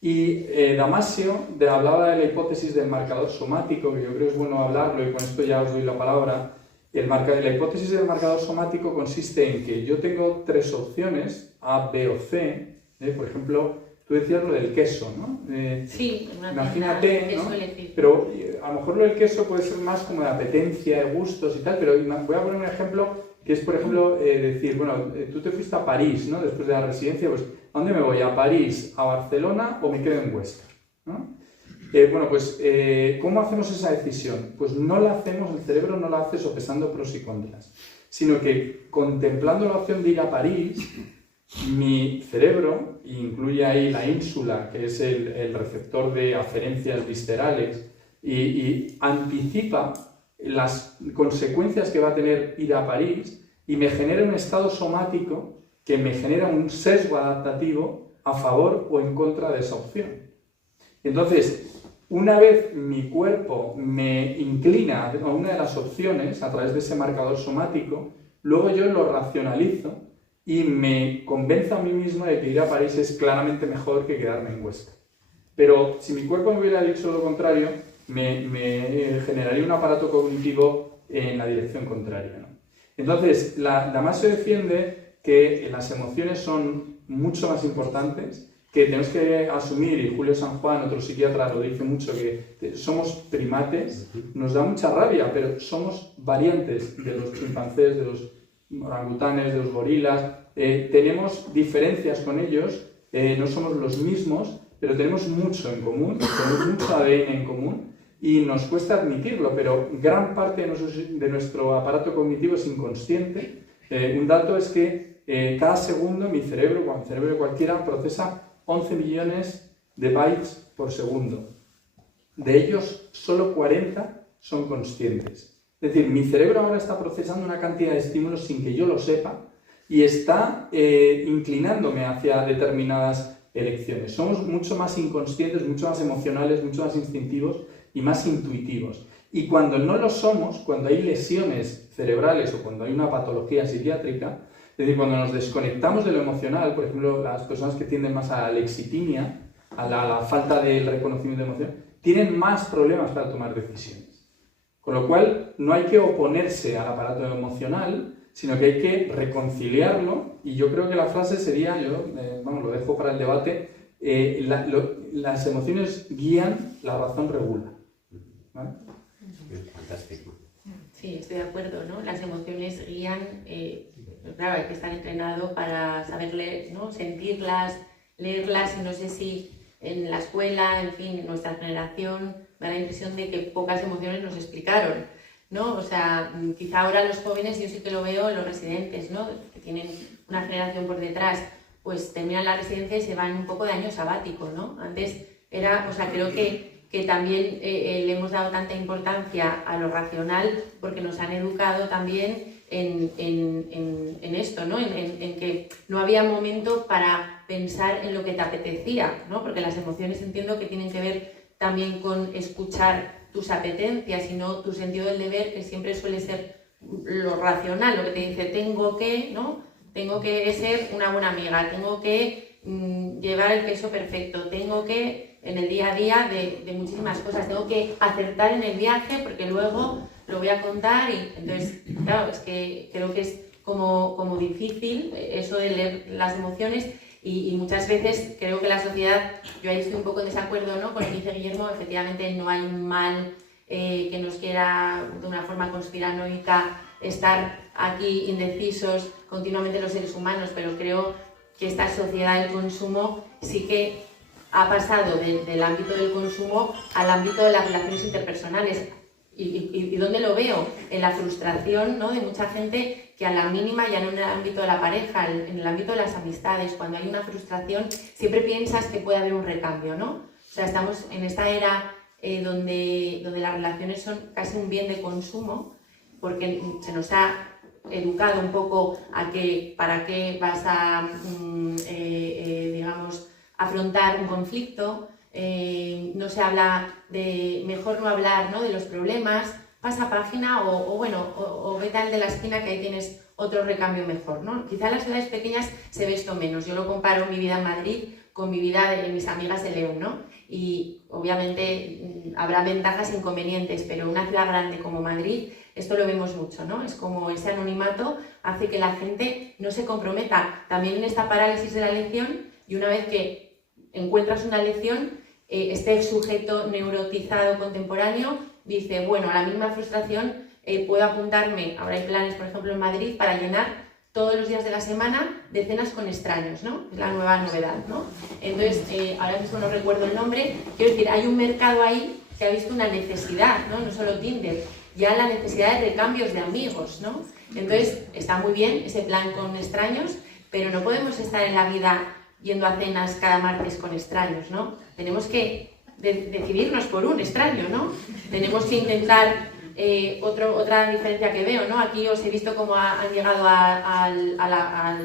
Y Damasio hablaba de la hipótesis del marcador somático, que yo creo que es bueno hablarlo y con esto ya os doy la palabra. La hipótesis del marcador somático consiste en que yo tengo 3 opciones, A, B o C. Por ejemplo, tú decías lo del queso, ¿no? Sí, imagínate, queso, ¿no? elegir. Pero a lo mejor lo del queso puede ser más como de apetencia, de gustos y tal, pero voy a poner un ejemplo que es, por ejemplo, decir, bueno, tú te fuiste a París, ¿no? Después de la residencia, pues, ¿a dónde me voy? ¿A París, a Barcelona o me quedo en Huesca? ¿No? Bueno, pues, ¿cómo hacemos esa decisión? Pues no la hacemos, el cerebro no la hace sopesando pros y contras, sino que contemplando la opción de ir a París, mi cerebro, incluye ahí la ínsula, que es el receptor de aferencias viscerales, y anticipa las consecuencias que va a tener ir a París y me genera un estado somático que me genera un sesgo adaptativo a favor o en contra de esa opción. Entonces, una vez mi cuerpo me inclina a una de las opciones a través de ese marcador somático, luego yo lo racionalizo y me convenzo a mí mismo de que ir a París es claramente mejor que quedarme en Huesca. Pero si mi cuerpo me hubiera dicho lo contrario, me generaría un aparato cognitivo en la dirección contraria, ¿no? Entonces, la Damasio defiende que las emociones son mucho más importantes, que tenemos que asumir, y Julio San Juan, otro psiquiatra, lo dice mucho, que somos primates, nos da mucha rabia, pero somos variantes de los chimpancés, de los orangutanes, de los gorilas, tenemos diferencias con ellos, no somos los mismos, pero tenemos mucho en común, tenemos mucho ADN en común y nos cuesta admitirlo, pero gran parte de nuestro aparato cognitivo es inconsciente. Un dato es que cada segundo mi cerebro, como el cerebro de cualquiera, procesa 11 millones de bytes por segundo. De ellos, solo 40 son conscientes. Es decir, mi cerebro ahora está procesando una cantidad de estímulos sin que yo lo sepa y está inclinándome hacia determinadas elecciones. Somos mucho más inconscientes, mucho más emocionales, mucho más instintivos y más intuitivos. Y cuando no lo somos, cuando hay lesiones cerebrales o cuando hay una patología psiquiátrica, es decir, cuando nos desconectamos de lo emocional, por ejemplo, las personas que tienden más a la lexitimia, a la falta del reconocimiento de emoción, tienen más problemas para tomar decisiones. Con lo cual, no hay que oponerse al aparato emocional, sino que hay que reconciliarlo, y yo creo que la frase sería, lo dejo para el debate, las emociones guían, la razón regula. ¿Vale? Fantástico. Sí, estoy de acuerdo, ¿no? Las emociones guían, claro, hay que estar entrenado para saber leer, ¿no? Sentirlas, leerlas, y no sé si en la escuela, en fin, en nuestra generación, me da la impresión de que pocas emociones nos explicaron, ¿no? O sea, quizá ahora los jóvenes, yo sí que lo veo, los residentes, ¿no? Que tienen una generación por detrás, pues terminan la residencia y se van un poco de año sabático, ¿no? Antes era, o sea, creo que también le hemos dado tanta importancia a lo racional porque nos han educado también en esto, ¿no? En que no había momento para pensar en lo que te apetecía, ¿no? Porque las emociones entiendo que tienen que ver también con escuchar tus apetencias y no tu sentido del deber, que siempre suele ser lo racional, lo que te dice tengo que, ¿no? Tengo que ser una buena amiga, tengo que llevar el peso perfecto, tengo que, en el día a día, de muchísimas cosas, tengo que acertar en el viaje porque luego lo voy a contar y entonces, claro, es que creo que es como difícil eso de leer las emociones y muchas veces creo que la sociedad, yo ahí estoy un poco en desacuerdo, ¿no? Con lo que dice Guillermo, efectivamente no hay un mal que nos quiera de una forma conspiranoica estar aquí indecisos continuamente los seres humanos, pero creo que esta sociedad del consumo sí que ha pasado del ámbito del consumo al ámbito de las relaciones interpersonales. ¿Y dónde lo veo? En la frustración, ¿no? De mucha gente que a la mínima, ya no en el ámbito de la pareja, en el ámbito de las amistades, cuando hay una frustración, siempre piensas que puede haber un recambio, ¿no? O sea, estamos en esta era donde las relaciones son casi un bien de consumo, porque se nos ha educado un poco a que para qué vas a, digamos, afrontar un conflicto. No se habla de, mejor no hablar, ¿no? De los problemas, pasa página o vete al de la esquina que ahí tienes otro recambio mejor, ¿no? Quizá en las ciudades pequeñas se ve esto menos. Yo lo comparo mi vida en Madrid con mi vida de mis amigas de León, ¿no? Y obviamente habrá ventajas e inconvenientes, pero en una ciudad grande como Madrid esto lo vemos mucho, ¿no? Es como ese anonimato hace que la gente no se comprometa también en esta parálisis de la elección, y una vez que encuentras una lección, este sujeto neurotizado contemporáneo dice, bueno, a la misma frustración puedo apuntarme, ahora hay planes, por ejemplo, en Madrid, para llenar todos los días de la semana de cenas con extraños, ¿no? Es la nueva novedad, ¿no? Entonces, ahora mismo no recuerdo el nombre, quiero decir, hay un mercado ahí que ha visto una necesidad, ¿no? No solo Tinder, ya la necesidad de recambios de amigos, ¿no? Entonces, está muy bien ese plan con extraños, pero no podemos estar en la vida yendo a cenas cada martes con extraños, ¿no? Tenemos que decidirnos por un extraño, ¿no? Tenemos que intentar, otra diferencia que veo, ¿no? Aquí os he visto cómo han llegado a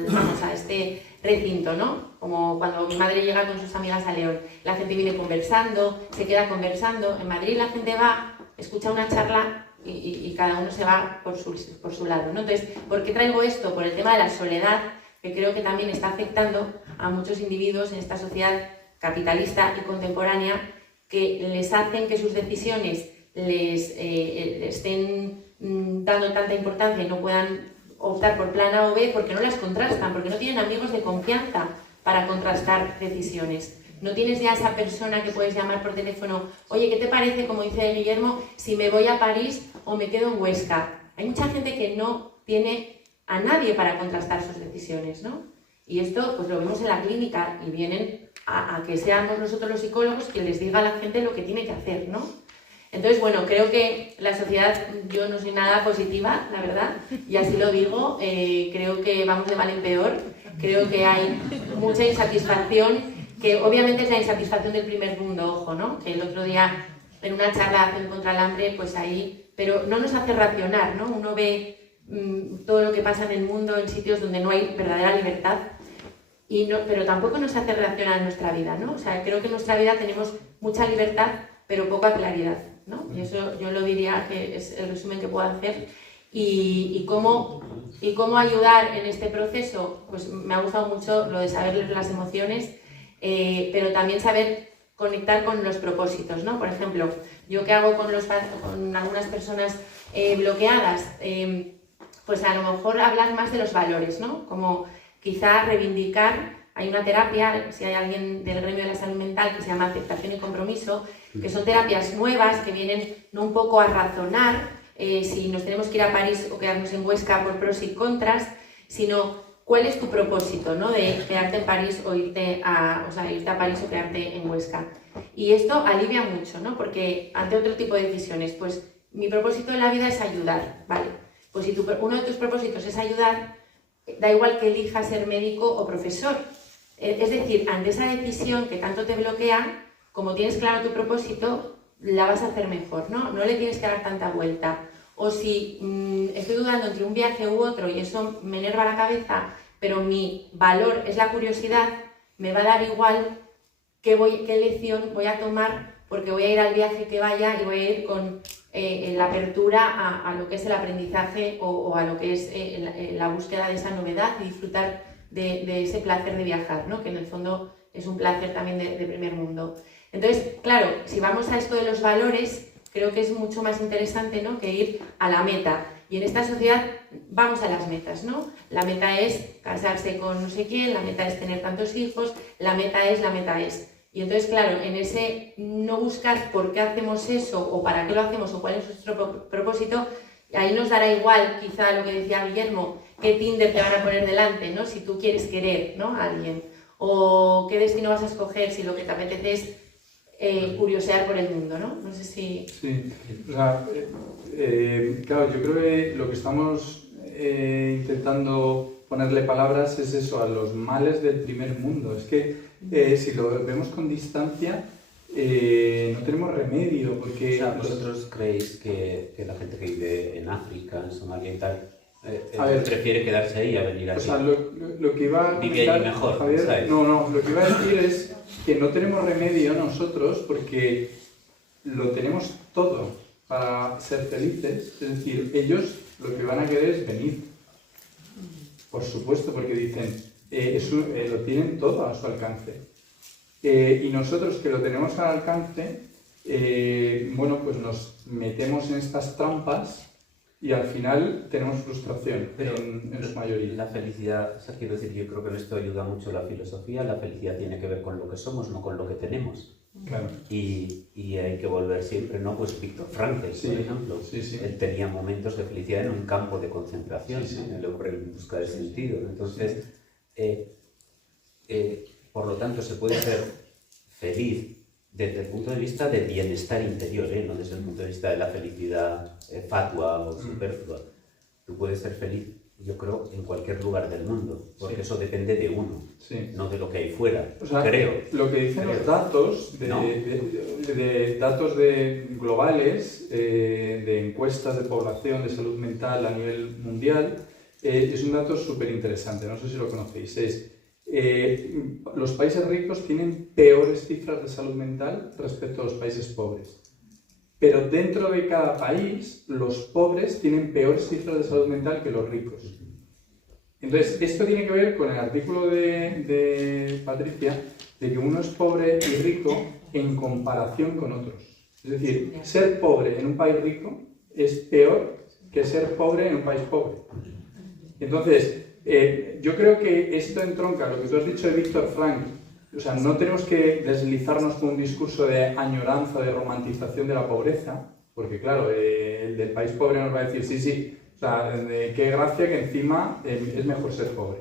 este recinto, ¿no? Como cuando mi madre llega con sus amigas a León. La gente viene conversando, se queda conversando. En Madrid la gente va, escucha una charla y cada uno se va por su lado, ¿no? Entonces, ¿por qué traigo esto? Por el tema de la soledad, que creo que también está afectando a muchos individuos en esta sociedad capitalista y contemporánea, que les hacen que sus decisiones les estén dando tanta importancia y no puedan optar por plan A o B porque no las contrastan, porque no tienen amigos de confianza para contrastar decisiones. No tienes ya esa persona que puedes llamar por teléfono, oye, ¿qué te parece, como dice Guillermo, si me voy a París o me quedo en Huesca? Hay mucha gente que no tiene a nadie para contrastar sus decisiones, ¿no? Y esto pues lo vemos en la clínica y vienen a que seamos nosotros los psicólogos que les diga a la gente lo que tiene que hacer, ¿no? Entonces, bueno, creo que la sociedad, yo no soy nada positiva, la verdad, y así lo digo, creo que vamos de mal en peor, creo que hay mucha insatisfacción, que obviamente es la insatisfacción del primer mundo, ojo, ¿no? Que el otro día en una charla Acción contra el Hambre, pues ahí, pero no nos hace racionar, ¿no? Uno ve todo lo que pasa en el mundo en sitios donde no hay verdadera libertad, pero tampoco nos hace reaccionar nuestra vida, ¿no? O sea, creo que en nuestra vida tenemos mucha libertad, pero poca claridad, ¿no? Y eso yo lo diría que es el resumen que puedo hacer. Y cómo ayudar en este proceso, pues me ha gustado mucho lo de saber leer las emociones, pero también saber conectar con los propósitos, ¿no? Por ejemplo, yo que hago con algunas personas bloqueadas, pues a lo mejor hablar más de los valores, ¿no? Como quizá reivindicar, hay una terapia, si hay alguien del gremio de la salud mental, que se llama aceptación y compromiso, que son terapias nuevas que vienen no un poco a razonar si nos tenemos que ir a París o quedarnos en Huesca por pros y contras, sino cuál es tu propósito, ¿no? De quedarte en París o irte a París o quedarte en Huesca. Y esto alivia mucho, ¿no? Porque ante otro tipo de decisiones, pues mi propósito en la vida es ayudar, ¿vale? Pues si uno de tus propósitos es ayudar, da igual que elijas ser médico o profesor. Es decir, ante esa decisión que tanto te bloquea, como tienes claro tu propósito, la vas a hacer mejor, ¿no? No le tienes que dar tanta vuelta. O si estoy dudando entre un viaje u otro y eso me enerva la cabeza, pero mi valor es la curiosidad, me va a dar igual qué lección voy a tomar, porque voy a ir al viaje que vaya y voy a ir con la apertura a lo que es el aprendizaje o a lo que es la búsqueda de esa novedad y disfrutar de ese placer de viajar, ¿no? Que en el fondo es un placer también de primer mundo. Entonces, claro, si vamos a esto de los valores, creo que es mucho más interesante, ¿no? Que ir a la meta. Y en esta sociedad vamos a las metas, ¿no? La meta es casarse con no sé quién, la meta es tener tantos hijos, la meta es. Y entonces, claro, en ese no buscar por qué hacemos eso o para qué lo hacemos o cuál es nuestro propósito, ahí nos dará igual, quizá lo que decía Guillermo, qué Tinder te van a poner delante, ¿no? Si tú quieres querer, ¿no? A alguien. O qué destino vas a escoger si lo que te apetece es curiosear por el mundo, ¿no? No sé si... Sí, o sea, claro, yo creo que lo que estamos intentando ponerle palabras es eso, a los males del primer mundo. Es que si lo vemos con distancia, no tenemos remedio, porque... O sea, ¿vosotros creéis que la gente que vive en África, en Somalia y tal, prefiere quedarse ahí a venir aquí? O sea, lo que iba a comentar, vive allí mejor, Javier, ¿sabes? No, lo que iba a decir es que no tenemos remedio nosotros porque lo tenemos todo para ser felices. Es decir, ellos lo que van a querer es venir. Por supuesto, porque dicen, lo tienen todo a su alcance. Y nosotros que lo tenemos al alcance, bueno, pues nos metemos en estas trampas y al final tenemos frustración Pero en su mayoría. la felicidad, o sea, quiero decir, yo creo que en esto ayuda mucho la filosofía. La felicidad tiene que ver con lo que somos, no con lo que tenemos. Claro. Y hay que volver siempre, ¿no? Pues Víctor Frankl, Sí, por ejemplo, sí, sí. él tenía momentos de felicidad en un campo de concentración, Sí, sí. ¿no? El hombre en busca del sentido. Entonces, por lo tanto, se puede ser feliz desde el punto de vista de bienestar interior, no desde el punto de vista de la felicidad fatua o superflua. Tú puedes ser feliz, yo creo, en cualquier lugar del mundo, porque eso depende de uno, no de lo que hay fuera, O sea, creo. Lo que dicen los datos datos globales, de encuestas de población, de salud mental a nivel mundial, es un dato súper interesante, no sé si lo conocéis. Los países ricos tienen peores cifras de salud mental respecto a los países pobres. Pero dentro de cada país, los pobres tienen peores cifras de salud mental que los ricos. Entonces, esto tiene que ver con el artículo de Patricia, de que uno es pobre y rico en comparación con otros. Es decir, ser pobre en un país rico es peor que ser pobre en un país pobre. Entonces, yo creo que esto entronca lo que tú has dicho de Víctor Frankl. O sea, no tenemos que deslizarnos con un discurso de añoranza, de romantización de la pobreza, porque claro, el del país pobre nos va a decir, sí, o sea, qué gracia que encima es mejor ser pobre.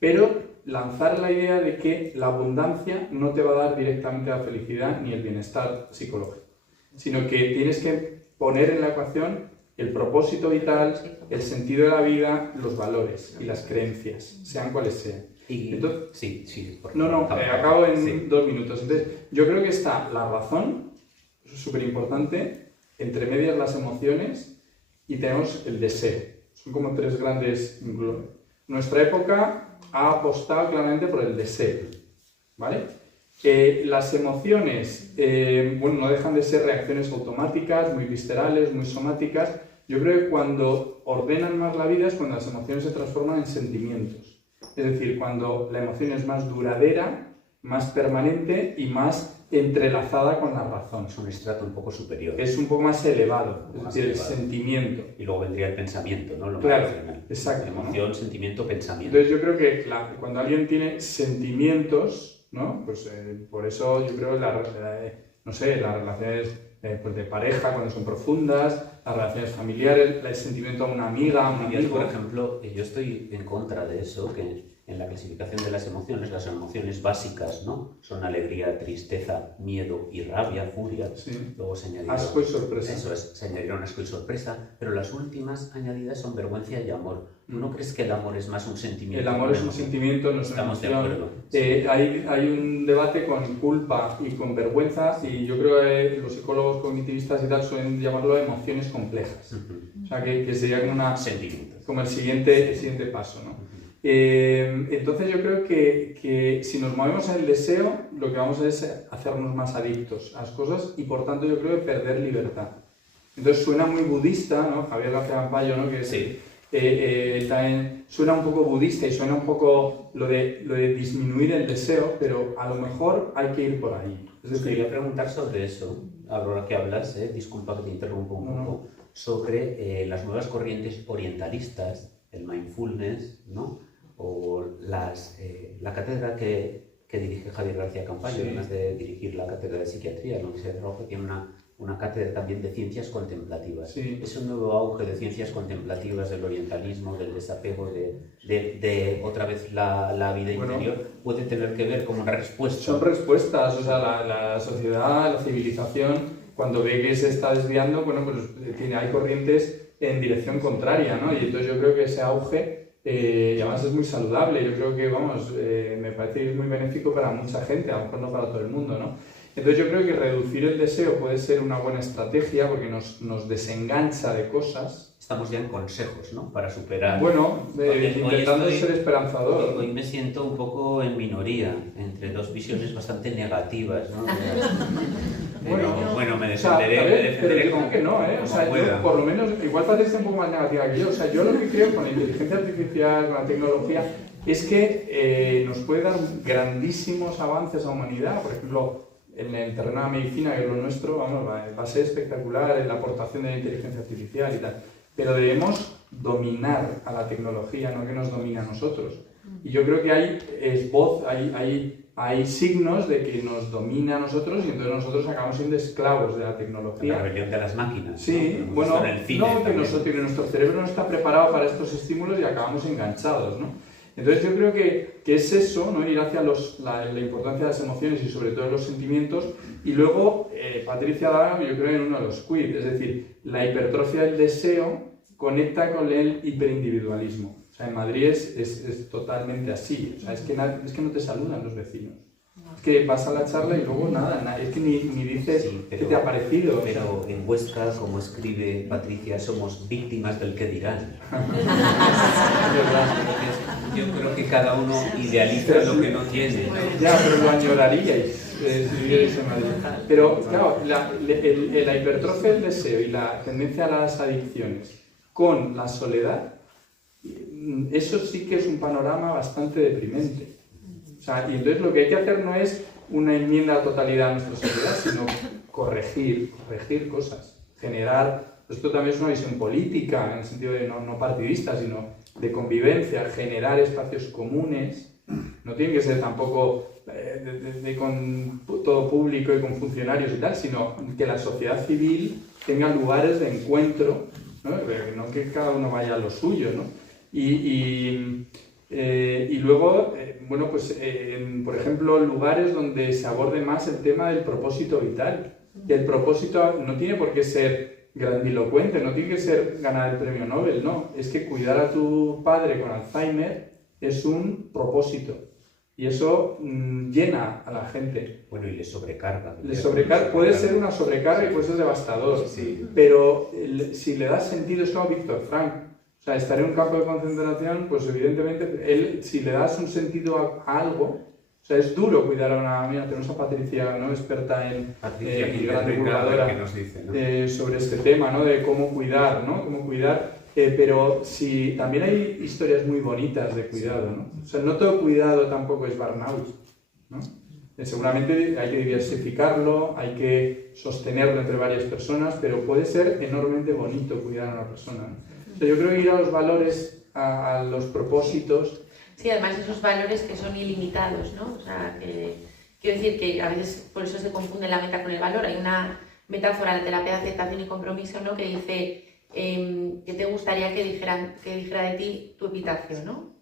Pero lanzar la idea de que la abundancia no te va a dar directamente la felicidad ni el bienestar psicológico, sino que tienes que poner en la ecuación el propósito vital, el sentido de la vida, los valores y las creencias, sean cuales sean. Entonces, sí. Acabo en 2 minutos. Entonces, yo creo que está la razón, eso es súper importante, entre medias las emociones y tenemos el deseo. Son como 3 grandes. Nuestra época ha apostado claramente por el deseo, ¿vale? Las emociones, no dejan de ser reacciones automáticas, muy viscerales, muy somáticas. Yo creo que cuando ordenan más la vida es cuando las emociones se transforman en sentimientos. Es decir, cuando la emoción es más duradera, más permanente y más entrelazada con la razón. Es un estrato un poco superior. Es un poco más elevado, es decir, el sentimiento. Y luego vendría el pensamiento, ¿no? Lo claro, emocional. exacto. Emoción, ¿no? Sentimiento, pensamiento. Entonces yo creo que cuando alguien tiene sentimientos, ¿no? Pues por eso yo creo que las relaciones pues de pareja, cuando son profundas, las relaciones familiares, el sentimiento a una amiga, a un amigo. Por ejemplo, yo estoy en contra de eso, que en la clasificación de las emociones básicas, ¿no? Son alegría, tristeza, miedo y rabia, furia. Sí. Luego se añadirá asco y sorpresa. Eso es, se añadieron asco y sorpresa, pero las últimas añadidas son vergüenza y amor. ¿Tú no crees que el amor es más un sentimiento? El amor es un sentimiento, no es una emoción. Estamos de acuerdo. Sí. Hay un debate con culpa y con vergüenza, y yo creo que los psicólogos cognitivistas y tal suelen llamarlo emociones complejas. O sea, que sería como el siguiente paso, ¿no? Entonces yo creo que si nos movemos en el deseo, lo que vamos a es hacernos más adictos a las cosas y por tanto yo creo que perder libertad. Entonces suena muy budista, ¿no? Javier García Campayo, ¿no? Que sí. También suena un poco budista y suena un poco lo de disminuir el deseo, pero a lo mejor hay que ir por ahí. Es decir, quería preguntar sobre eso, ahora que hablas, disculpa que te interrumpa un poco, sobre las nuevas corrientes orientalistas, el mindfulness, ¿no? O la cátedra que dirige Javier García Campayo, sí. Además de dirigir la cátedra de psiquiatría, la Universidad de Rojo, tiene una cátedra también de ciencias contemplativas. Sí. Es un nuevo auge de ciencias contemplativas, del orientalismo, del desapego, de otra vez la vida interior, puede tener que ver como una respuesta. Son respuestas, o sea, la sociedad, la civilización, cuando ve que se está desviando, bueno, pues hay corrientes en dirección contraria, ¿no? Y entonces yo creo que ese auge, y además es muy saludable, yo creo que, me parece que es muy benéfico para mucha gente, a lo mejor no para todo el mundo, ¿no? Entonces yo creo que reducir el deseo puede ser una buena estrategia porque nos desengancha de cosas. Estamos ya en consejos, ¿no? Para superar... Bueno, intentando ser esperanzador. Hoy me siento un poco en minoría, entre 2 visiones bastante negativas, ¿no? Bueno, me defenderé. Pero yo creo que no, ¿eh? O sea, yo, por lo menos, igual parece un poco más negativa que yo. O sea, yo lo que creo con la inteligencia artificial, con la tecnología, es que nos puede dar grandísimos avances a la humanidad. Por ejemplo, en el terreno de la medicina, que es lo nuestro, va a ser espectacular la aportación de la inteligencia artificial y tal. pero debemos dominar a la tecnología, no que nos domine a nosotros. Y yo creo que hay signos de que nos domina a nosotros y entonces nosotros acabamos siendo esclavos de la tecnología. La rebelión de las máquinas. Sí, ¿no? bueno, que nuestro cerebro no está preparado para estos estímulos y acabamos enganchados, ¿no? Entonces yo creo que es eso, ¿no? Ir hacia la importancia de las emociones y sobre todo los sentimientos. Y luego, Patricia daba, yo creo, en uno de los quiz, es decir, la hipertrofia del deseo conecta con el hiperindividualismo. O sea, en Madrid es totalmente así. O sea, es que no te saludan los vecinos. Es que vas a la charla y luego nada, es que ni dices qué te ha parecido. Pero en Huesca, como escribe Patricia, somos víctimas del que dirán. Yo creo que cada uno idealiza lo que no tiene, ¿no? Ya, pero lo añoraríais si vivierais en Madrid. Pero claro, la hipertrofia del deseo y la tendencia a las adicciones con la soledad, eso sí que es un panorama bastante deprimente. O sea, y entonces lo que hay que hacer no es una enmienda a la totalidad a nuestra sociedad, sino corregir cosas, generar, esto también es una visión política, en el sentido de no partidista, sino de convivencia, generar espacios comunes, no tienen que ser tampoco con todo público y con funcionarios y tal, sino que la sociedad civil tenga lugares de encuentro, no que cada uno vaya a lo suyo, ¿no? Y luego, bueno, pues por ejemplo, lugares donde se aborde más el tema del propósito vital. El propósito no tiene por qué ser grandilocuente, no tiene que ser ganar el premio Nobel, no. Es que cuidar a tu padre con Alzheimer es un propósito. Y eso llena a la gente. Bueno, y le sobrecarga. Puede ser una sobrecarga y puede ser devastador. Sí. Pero si le das sentido, es como Víctor Frank. O sea, estar en un campo de concentración, pues evidentemente, si le das un sentido a algo, o sea, es duro cuidar a una... Mira, tenemos a Patricia, ¿no? Experta en gran divulgadora, nos dice, ¿no? Sobre este tema, ¿no? De cómo cuidar, ¿no? Cómo cuidar, pero si también hay historias muy bonitas de cuidado, ¿no? O sea, no todo cuidado tampoco es burnout, ¿no? Seguramente hay que diversificarlo, hay que sostenerlo entre varias personas, pero puede ser enormemente bonito cuidar a una persona, ¿no? O sea, yo creo que ir a los valores, a los propósitos... Sí, además esos valores que son ilimitados, ¿no? O sea, quiero decir que a veces por eso se confunde la meta con el valor. Hay una metáfora de la terapia de aceptación y compromiso, ¿no? Que dice que te gustaría que dijera de ti tu epitafio, ¿no?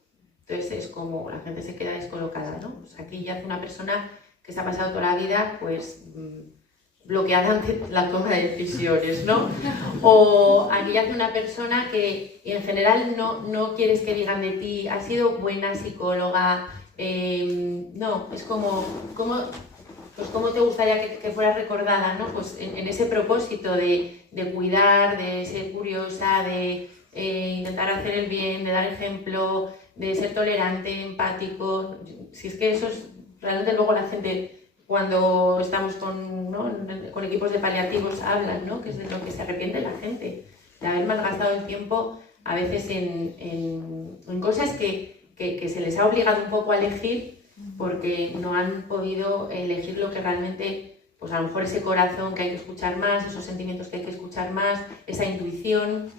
Entonces es como la gente se queda descolocada, ¿no? O sea, aquí yace una persona que se ha pasado toda la vida, pues... bloqueada ante la toma de decisiones, ¿no? O aquí yace una persona que en general no quieres que digan de ti, has sido buena psicóloga, no, es como cómo te gustaría que fuera recordada, ¿no? Pues en ese propósito de cuidar, de ser curiosa, de intentar hacer el bien, de dar ejemplo, de ser tolerante, empático. Si es que eso es realmente luego la gente... Cuando estamos con equipos de paliativos hablan, ¿no? Que es de lo que se arrepiente la gente, de haber malgastado el tiempo a veces en cosas que se les ha obligado un poco a elegir porque no han podido elegir lo que realmente, pues a lo mejor ese corazón que hay que escuchar más, esos sentimientos que hay que escuchar más, esa intuición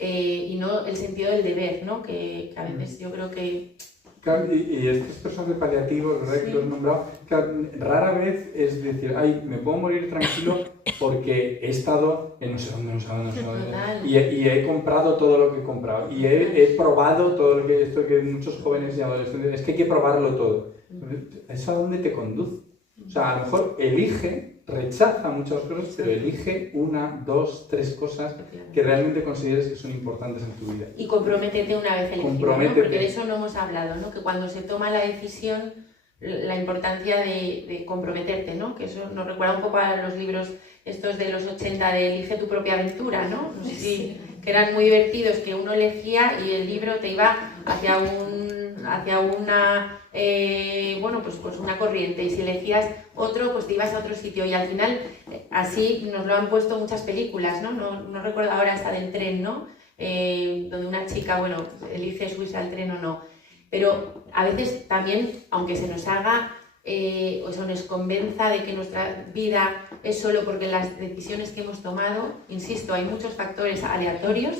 y no el sentido del deber, ¿no? Que a veces yo creo que... Y estas personas de paliativos, ¿verdad? Que lo has nombrado, rara vez es decir, ay, me puedo morir tranquilo porque he estado en no sé dónde, y he comprado todo lo que he comprado, y he probado todo lo que, esto que muchos jóvenes y adolescentes, es que hay que probarlo todo. ¿Eso a dónde te conduce? O sea, a lo mejor rechaza muchas cosas, pero elige 1, 2, 3 cosas que realmente consideres que son importantes en tu vida. Y comprométete una vez elegido, ¿no? Porque de eso no hemos hablado, ¿no? Que cuando se toma la decisión, la importancia de comprometerte, ¿no? Que eso nos recuerda un poco a los libros estos de los 80 de Elige tu propia aventura, ¿no? No sé si que eran muy divertidos, que uno elegía y el libro te iba hacia una bueno, pues una corriente, y si elegías otro, pues te ibas a otro sitio, y al final así nos lo han puesto muchas películas, ¿no? No recuerdo ahora esa del tren, ¿no? Donde una chica, bueno, elige subirse al tren o no, pero a veces también, aunque se nos haga o se nos convenza de que nuestra vida es solo porque las decisiones que hemos tomado, insisto, hay muchos factores aleatorios,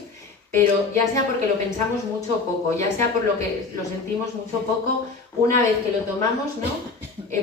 pero ya sea porque lo pensamos mucho o poco, ya sea por lo que lo sentimos mucho o poco, una vez que lo tomamos, ¿no?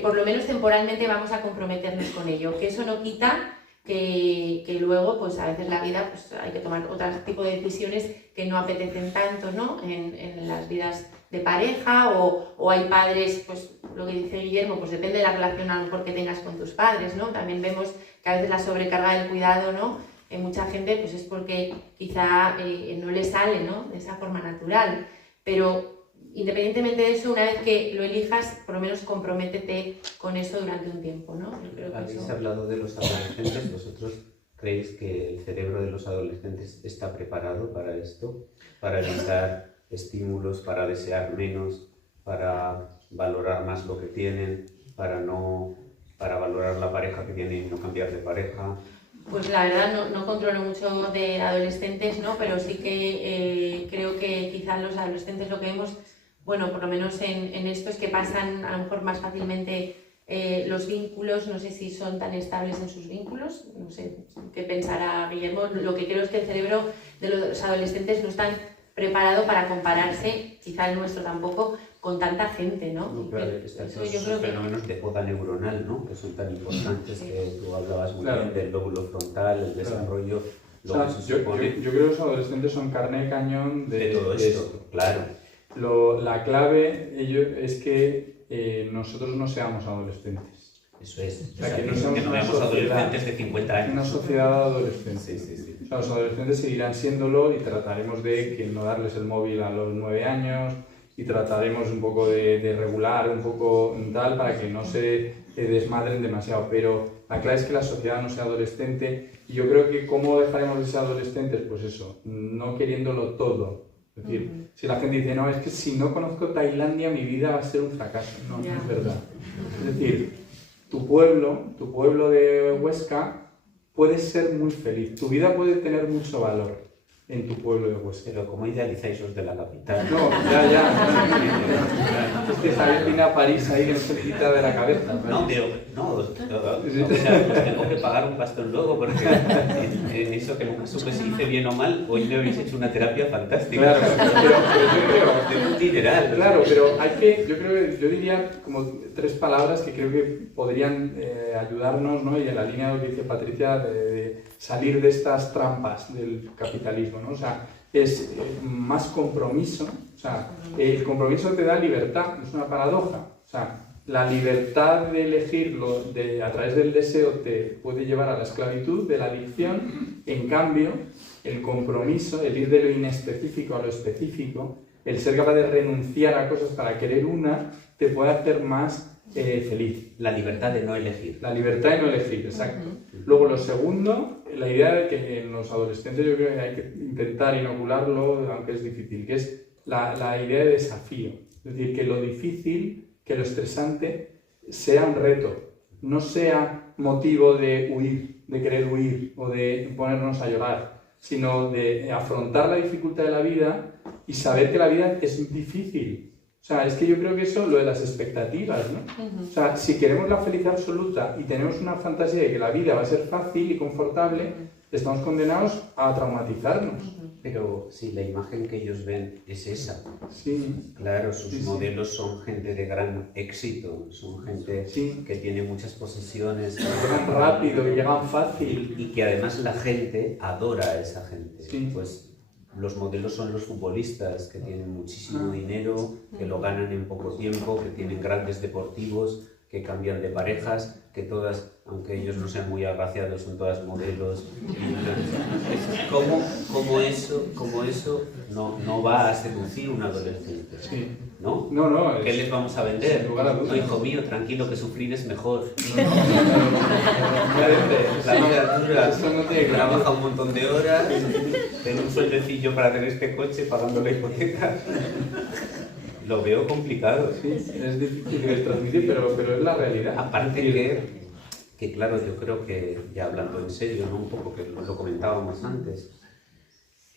Por lo menos temporalmente vamos a comprometernos con ello, que eso no quita que luego, pues a veces la vida, pues hay que tomar otro tipo de decisiones que no apetecen tanto, ¿no? En las vidas de pareja, o hay padres, pues lo que dice Guillermo, pues depende de la relación a lo mejor que tengas con tus padres, ¿no? También vemos que a veces la sobrecarga del cuidado, ¿no? En mucha gente pues es porque quizá no le sale, ¿no? De esa forma natural, pero independientemente de eso, una vez que lo elijas, por lo menos comprométete con eso durante un tiempo, ¿no? Yo creo que Habéis eso... hablado de los adolescentes. ¿Vosotros creéis que el cerebro de los adolescentes está preparado para esto? Para evitar estímulos, para desear menos, para valorar más lo que tienen, para valorar la pareja que tienen y no cambiar de pareja. Pues la verdad no controlo mucho de adolescentes, ¿no? Pero sí que creo que quizás los adolescentes lo que vemos, bueno, por lo menos en esto es que pasan a lo mejor más fácilmente los vínculos, no sé si son tan estables en sus vínculos, no sé qué pensará Guillermo. Lo que creo es que el cerebro de los adolescentes no está preparado para compararse, quizá el nuestro tampoco, con tanta gente, ¿no? No, claro, están esos fenómenos de poda neuronal, ¿no? Que son tan importantes, sí. Que tú hablabas muy bien del lóbulo frontal, el desarrollo. Claro. O sea, yo creo que los adolescentes son carne de cañón de todo esto, claro. La clave es que nosotros no seamos adolescentes. Eso es. O sea, que no seamos adolescentes de 50 años. Una sociedad adolescente. Sí. O sea, los adolescentes seguirán siéndolo y trataremos de que no darles el móvil a los 9 años y trataremos un poco de regular, un poco tal, para que no se desmadren demasiado. Pero la clave es que la sociedad no sea adolescente, y yo creo que ¿cómo dejaremos de ser adolescentes? Pues eso, no queriéndolo todo. Es decir, si la gente dice, no, es que si no conozco Tailandia mi vida va a ser un fracaso. No, no es verdad. Es decir, tu pueblo de Huesca puede ser muy feliz, tu vida puede tener mucho valor en tu pueblo de Huesca. Pero ¿cómo idealizáis los de la capital? No, ya. Es que Javier viene a París ahí que no se le quita de la cabeza. No, pero o sea, pues tengo que pagar un pastón luego porque en eso que nunca supe si hice bien o mal, hoy me habéis hecho una terapia fantástica. Claro, pero yo creo... De un dineral. Claro, pero yo diría como 3 palabras que creo que podrían ayudarnos, ¿no? Y en la línea de lo que dice Patricia, de salir de estas trampas del capitalismo, ¿no? O sea, es más compromiso. O sea, el compromiso te da libertad, es una paradoja. O sea, la libertad de elegirlo a través del deseo te puede llevar a la esclavitud, de la adicción. En cambio, el compromiso, el ir de lo inespecífico a lo específico, el ser capaz de renunciar a cosas para querer una, te puede hacer más feliz. La libertad de no elegir. La libertad de no elegir, exacto. Luego, lo segundo, la idea de que en los adolescentes yo creo que hay que intentar inocularlo, aunque es difícil, que es la idea de desafío. Es decir, que lo difícil, que lo estresante sea un reto, no sea motivo de huir, de querer huir o de ponernos a llorar, sino de afrontar la dificultad de la vida y saber que la vida es difícil. O sea, es que yo creo que eso, lo de las expectativas, ¿no? O sea, si queremos la felicidad absoluta y tenemos una fantasía de que la vida va a ser fácil y confortable, estamos condenados a traumatizarnos. Pero si la imagen que ellos ven es esa, sí. Claro, sus modelos son gente de gran éxito, son gente que tiene muchas posesiones, que llegan rápido, que llegan fácil. Y que además la gente adora a esa gente. Sí. Pues los modelos son los futbolistas que tienen muchísimo dinero, que lo ganan en poco tiempo, que tienen grandes deportivos, que cambian de parejas, que todas, aunque ellos no sean muy agraciados, son todas modelos. ¿Cómo eso no va a seducir a un adolescente? Sí. ¿No? No. ¿Qué les vamos a vender? No, hijo mío, tranquilo, que sufrir es mejor. La vida dura, trabaja un montón de horas, tengo un sueldecillo para tener este coche pagando la hipoteca. Lo veo complicado. Sí, es difícil de transmitir, pero es la realidad. Aparte que claro, yo creo que, ya hablando en serio, ¿no? Un poco que lo comentábamos antes,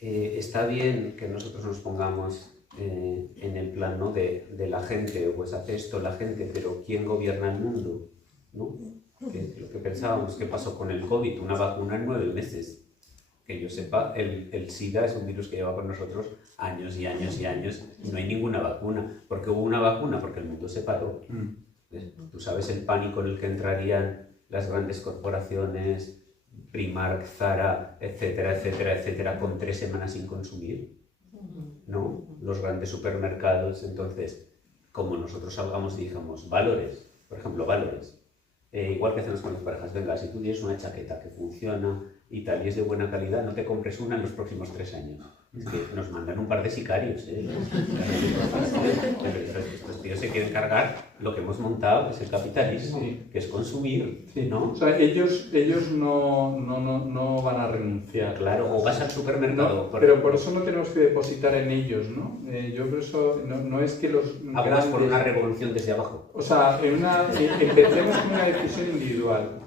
está bien que nosotros nos pongamos en el plan, ¿no? de la gente, pues hace esto la gente, pero ¿quién gobierna el mundo? ¿No? Que lo que pensábamos, ¿qué pasó con el COVID? Una vacuna en 9 meses. que yo sepa, el SIDA es un virus que lleva con nosotros años y años y años. No hay ninguna vacuna. ¿Por qué hubo una vacuna? Porque el mundo se paró. Tú sabes el pánico en el que entrarían las grandes corporaciones, Primark, Zara, etcétera, etcétera, etcétera, con 3 semanas sin consumir, ¿no? Los grandes supermercados. Entonces, como nosotros salgamos y digamos valores, por ejemplo, valores, igual que hacemos con las parejas, venga, si tú tienes una chaqueta que funciona y tal y es de buena calidad, no te compres una en los próximos 3 años. Es que nos mandan un par de sicarios, ¿eh? Pero estos tíos se quieren cargar lo que hemos montado, que es el capitalismo, que es consumir, ¿no? O sea, ellos no van a renunciar. Claro, o vas al supermercado. No, pero por eso no tenemos que depositar en ellos, ¿no? Yo por eso no es que los Abogas por una revolución desde abajo. O sea, empecemos con una decisión individual.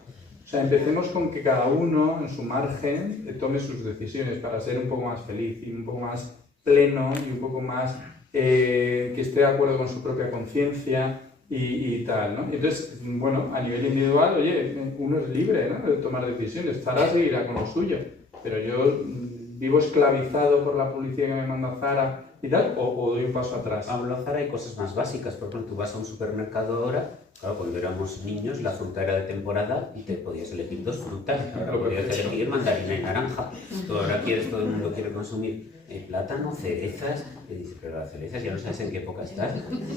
O sea, empecemos con que cada uno en su margen tome sus decisiones para ser un poco más feliz y un poco más pleno y un poco más que esté de acuerdo con su propia conciencia y tal, ¿no? Entonces, bueno, a nivel individual, oye, uno es libre, ¿no?, de tomar decisiones. Zara seguirá con lo suyo, pero yo vivo esclavizado por la publicidad que me manda Zara y tal, o doy un paso atrás. Pablo, Zara hay cosas más básicas. Por ejemplo, tú vas a un supermercado ahora, claro, cuando éramos niños la fruta era de temporada y te podías elegir 2 frutas. Ahora podías elegir mandarina y naranja. Tú ahora todo el mundo quiere consumir plátano, cerezas, y dices, pero las cerezas ya no sabes en qué época estás.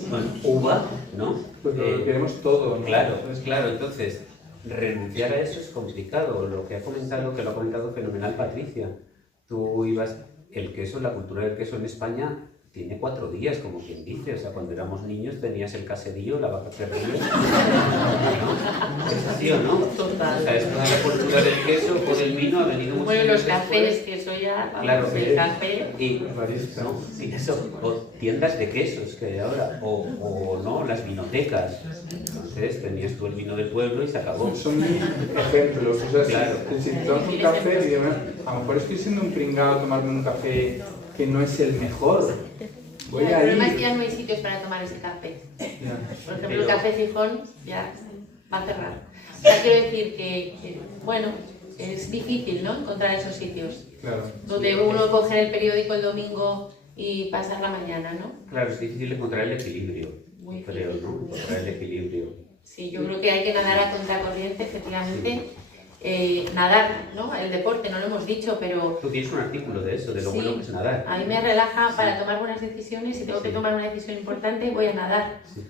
Bueno, uva, ¿no? Pues lo queremos todo, ¿no? Claro, entonces renunciar a eso es complicado. Lo que lo ha comentado fenomenal Patricia. Tú ibas, el queso, la cultura del queso en España tiene 4 días, como quien dice. O sea, cuando éramos niños tenías el caserío, la vaca perrillo, ¿no? ¿Es así o no? Total. O sea, esto de la cultura del queso por el vino ha venido mucho. Bueno, los después. cafés, que eso ya, vamos, Claro, el café. Y, ¿no? Sí, eso, o tiendas de quesos que hay ahora, o no, las vinotecas. Entonces tenías tú el vino del pueblo y se acabó. Son 1000 ejemplos. O sea, Claro. si tomas un café, digo, a lo mejor estoy siendo un pringado tomarme un café que no es el mejor. Voy El a problema es que ir. ya no hay sitios para tomar ese café. Ya. Por ejemplo, el Café Gijón ya va a cerrar. O sea, quiero decir que, bueno, es difícil, ¿no?, encontrar esos sitios. Claro. Donde uno coge el periódico el domingo y pasar la mañana, ¿no? Claro, es difícil encontrar el equilibrio, Muy creo, ¿no? Encontrar el equilibrio. Sí, yo creo que hay que nadar a contracorriente, efectivamente. Nadar, ¿no? El deporte, no lo hemos dicho, pero Tú tienes un artículo de eso, de lo sí, bueno que es nadar. a mí me relaja para tomar buenas decisiones. Si tengo que tomar una decisión importante, voy a nadar. Sí.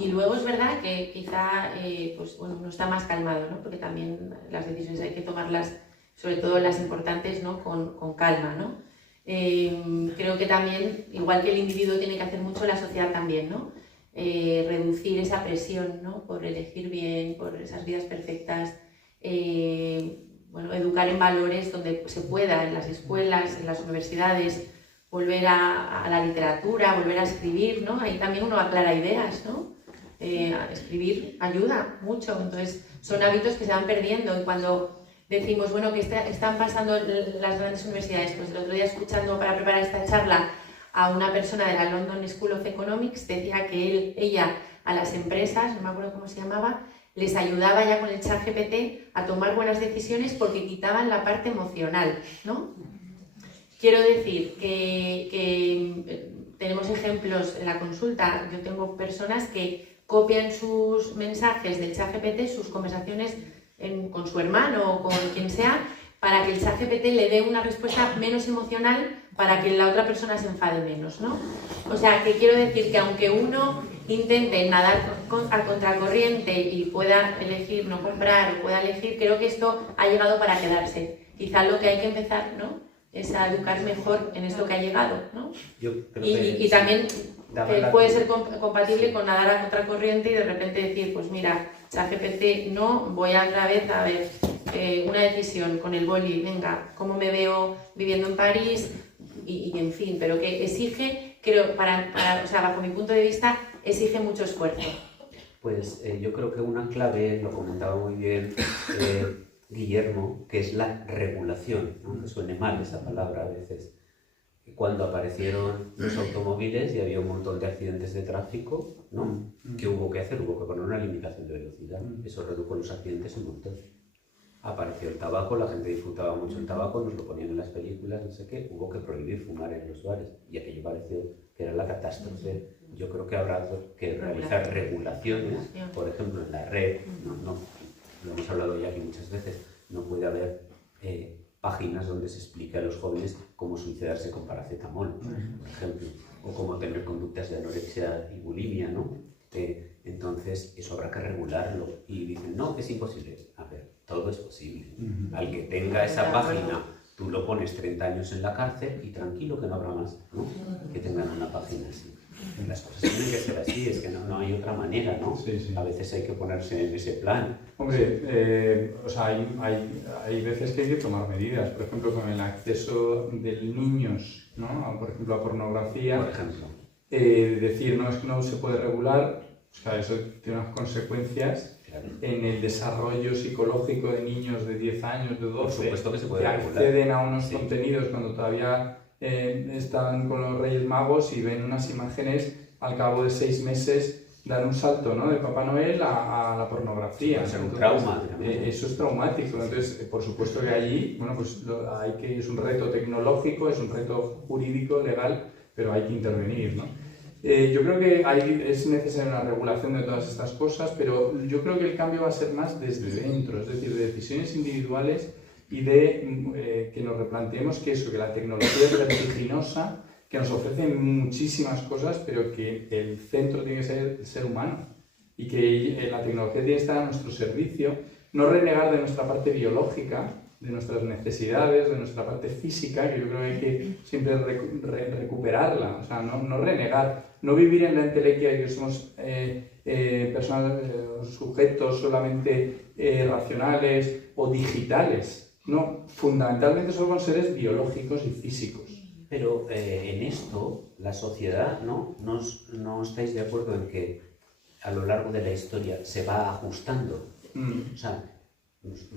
Y luego es verdad que quizá pues, bueno, uno está más calmado, ¿no? Porque también las decisiones hay que tomarlas, sobre todo las importantes, ¿no?, con calma, ¿no? Creo que también, igual que el individuo tiene que hacer mucho, la sociedad también, ¿no? Reducir esa presión, ¿no?, por elegir bien, por esas vidas perfectas. Bueno, educar en valores donde se pueda, en las escuelas, en las universidades, volver a la literatura, volver a escribir, ¿no? Ahí también uno aclara ideas, ¿no? Escribir ayuda mucho. Entonces son hábitos que se van perdiendo, y cuando decimos, bueno, que están pasando las grandes universidades, pues el otro día, escuchando para preparar esta charla a una persona de la London School of Economics, decía que ella a las empresas, no me acuerdo cómo se llamaba, les ayudaba ya con el ChatGPT a tomar buenas decisiones porque quitaban la parte emocional, ¿no? Quiero decir que tenemos ejemplos en la consulta. Yo tengo personas que copian sus mensajes del ChatGPT, sus conversaciones con su hermano o con quien sea, para que el ChatGPT le dé una respuesta menos emocional, para que la otra persona se enfade menos, ¿no? O sea, que quiero decir que aunque uno intente nadar a contracorriente y pueda elegir no comprar o pueda elegir, creo que esto ha llegado para quedarse. Quizá lo que hay que empezar, ¿no?, es a educar mejor en esto que ha llegado, ¿no? Yo creo Y también puede ser compatible Sí. con nadar a contracorriente y de repente decir, pues mira, ChatGPT no, voy otra vez a ver una decisión con el boli, venga, cómo me veo viviendo en París y en fin, pero que exige, creo, o sea, bajo mi punto de vista, exige mucho esfuerzo. Pues yo creo que una clave, lo comentaba muy bien Guillermo, que es la regulación, aunque suene mal esa palabra a veces. Cuando aparecieron los automóviles y había un montón de accidentes de tráfico, ¿no? ¿Qué hubo que hacer? Hubo que poner una limitación de velocidad. Eso redujo los accidentes un montón. apareció el tabaco, la gente disfrutaba mucho el tabaco, nos lo ponían en las películas, no sé qué, hubo que prohibir fumar en los bares y aquello pareció que era la catástrofe. Yo creo que habrá que realizar regulaciones, por ejemplo, en la red, lo hemos hablado ya aquí muchas veces, no puede haber páginas donde se explique a los jóvenes cómo suicidarse con paracetamol, por ejemplo, o cómo tener conductas de anorexia y bulimia, ¿no? Entonces, eso habrá que regularlo. Y dicen, no, que es imposible. A ver, todo es posible. Al que tenga esa página, tú lo pones 30 años en la cárcel y tranquilo que no habrá más, ¿no? Que tengan una página así. Las cosas tienen que ser así, es que no hay otra manera, ¿no? Sí, sí. A veces hay que ponerse en ese plan. Hombre, o sea, hay veces que hay que tomar medidas, por ejemplo, con el acceso de niños, ¿no? Por ejemplo, a pornografía. Por ejemplo. Decir, no, es que no se puede regular, o sea, eso tiene unas consecuencias en el desarrollo psicológico de niños de 10 años, de 12, por supuesto que se puede que regular. acceden a unos contenidos cuando todavía están con los Reyes Magos y ven unas imágenes al cabo de 6 meses, dan un salto, ¿no? De Papá Noel a la pornografía. Puede ser un trauma. Eso es traumático. Entonces, por supuesto que allí, bueno, pues es un reto tecnológico, es un reto jurídico, legal, pero hay que intervenir, ¿no? Yo creo que es necesaria una regulación de todas estas cosas, pero yo creo que el cambio va a ser más desde dentro, es decir, de decisiones individuales y de que nos replanteemos que la tecnología es vertiginosa, que nos ofrece muchísimas cosas, pero que el centro tiene que ser el ser humano y que la tecnología tiene que estar a nuestro servicio, no renegar de nuestra parte biológica, de nuestras necesidades, de nuestra parte física, que yo creo que hay que siempre recuperarla, o sea, no renegar, no vivir en la entelequia de que somos personas, sujetos solamente racionales o digitales, no, fundamentalmente somos seres biológicos y físicos. Pero en esto, la sociedad, ¿no estáis de acuerdo en que a lo largo de la historia se va ajustando? O sea,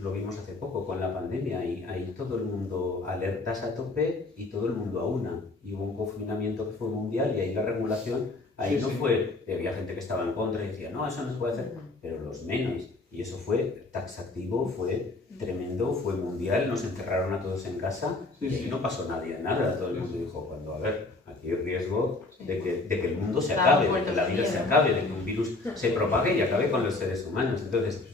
lo vimos hace poco con la pandemia y ahí todo el mundo alertas a tope y todo el mundo a una. Y hubo un confinamiento que fue mundial y ahí la regulación, ahí fue, había gente que estaba en contra y decía, no, eso no se puede hacer, pero los menos. Y eso fue taxativo, fue tremendo, fue mundial, nos encerraron a todos en casa y ahí no pasó nadie nada. Todo el mundo dijo, cuando, a ver, aquí hay riesgo de que el mundo se acabe, de que la vida se acabe, de que un virus se propague y acabe con los seres humanos. Entonces,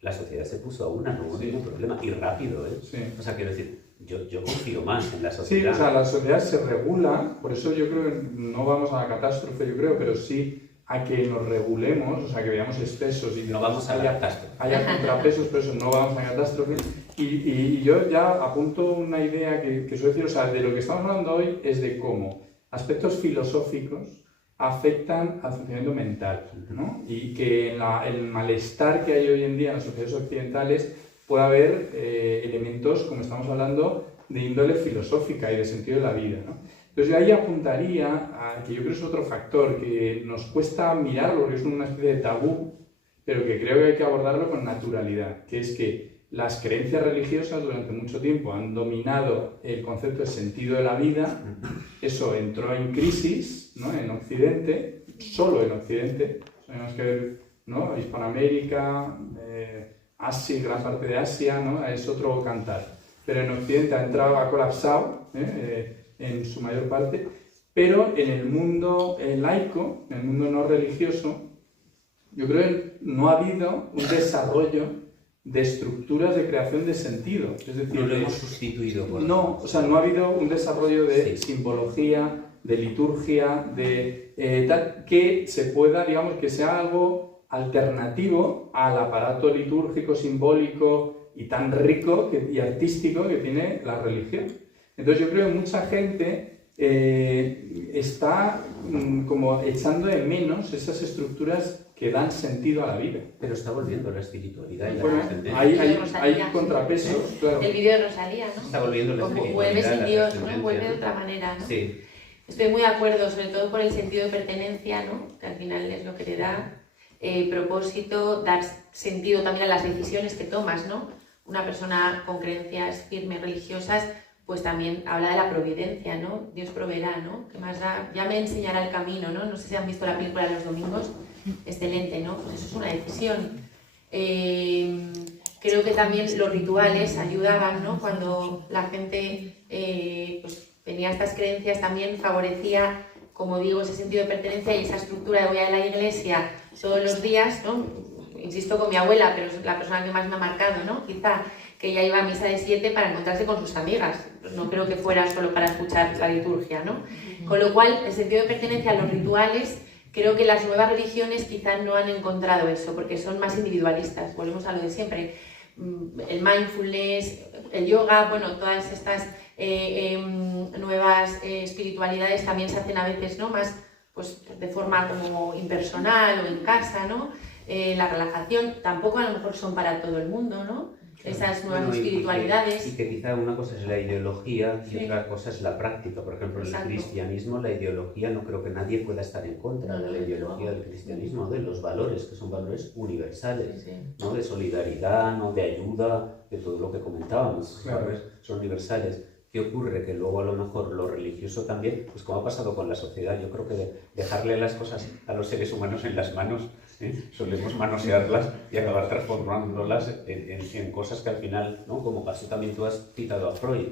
la sociedad se puso a una, no hubo ningún problema, y rápido, ¿eh? O sea, quiero decir, yo confío más en la sociedad. Sí, o sea, la sociedad se regula, por eso yo creo que no vamos a la catástrofe, yo creo, pero sí a que nos regulemos, o sea, que veamos excesos y no vamos a la catástrofe. Haya contrapesos, pero eso no vamos a la catástrofe. Y yo ya apunto una idea que suelo decir, o sea, de lo que estamos hablando hoy es de cómo aspectos filosóficos afectan al funcionamiento mental, ¿no? Y que en el malestar que hay hoy en día en las sociedades occidentales puede haber elementos, como estamos hablando, de índole filosófica y de sentido de la vida, ¿no? Entonces yo ahí apuntaría a que yo creo que es otro factor que nos cuesta mirarlo, porque es una especie de tabú, pero que creo que hay que abordarlo con naturalidad, que es que las creencias religiosas durante mucho tiempo han dominado el concepto de sentido de la vida. Eso entró en crisis, ¿no? En Occidente, solo en Occidente, tenemos que ver, ¿no? Hispanoamérica, Asia, gran parte de Asia, ¿no? Es otro cantar, pero en Occidente ha colapsado, en su mayor parte, pero en el mundo laico, en el mundo no religioso, yo creo que no ha habido un desarrollo de estructuras de creación de sentido. Es decir, no lo hemos sustituido por... No, o sea, no ha habido un desarrollo de simbología, de liturgia, tal, que se pueda, digamos, que sea algo alternativo al aparato litúrgico, simbólico y tan rico y artístico que tiene la religión. Entonces yo creo que mucha gente está como echando de menos esas estructuras que dan sentido a la vida. Pero está volviendo la espiritualidad y la trascendencia. Hay contrapesos, claro. El vídeo de Rosalía, ¿no? Está volviendo la espiritualidad. Vuelve sin Dios, ¿no? Vuelve de otra manera, ¿no? Sí. Estoy muy de acuerdo, sobre todo por el sentido de pertenencia, ¿no? Que al final es lo que te da propósito, dar sentido también a las decisiones que tomas, ¿no? Una persona con creencias firmes religiosas, pues también habla de la providencia, ¿no? Dios proveerá, ¿no? ¿Qué más da? Ya me enseñará el camino, ¿no? No sé si han visto la película de los domingos, excelente, ¿no? Pues eso es una decisión. Creo que también los rituales ayudaban, ¿no? Cuando la gente pues, tenía estas creencias, también favorecía, como digo, ese sentido de pertenencia y esa estructura de voy a la iglesia todos los días, ¿no? Insisto con mi abuela, pero es la persona que más me ha marcado, ¿no? Quizá que ella iba a misa de 7 para encontrarse con sus amigas. Pues no creo que fuera solo para escuchar la liturgia, ¿no? Con lo cual, el sentido de pertenencia a los rituales, creo que las nuevas religiones quizás no han encontrado eso, porque son más individualistas. Volvemos a lo de siempre. El mindfulness, el yoga, bueno, todas estas nuevas espiritualidades también se hacen a veces, ¿no? Más pues, de forma como impersonal o en casa, ¿no? La relajación tampoco a lo mejor son para todo el mundo, ¿no? Esas nuevas espiritualidades. Y que quizá una cosa es la ideología y otra cosa es la práctica. Por ejemplo, en el cristianismo, la ideología, no creo que nadie pueda estar en contra de la ideología del cristianismo, de los valores, que son valores universales, ¿no? De solidaridad, ¿no? De ayuda, de todo lo que comentábamos. Claro. Valores son universales. ¿Qué ocurre? Que luego a lo mejor lo religioso también, pues como ha pasado con la sociedad, yo creo que dejarle las cosas a los seres humanos en las manos, solemos manosearlas y acabar transformándolas en cosas que al final, ¿no? Como pasó también, tú has citado a Freud,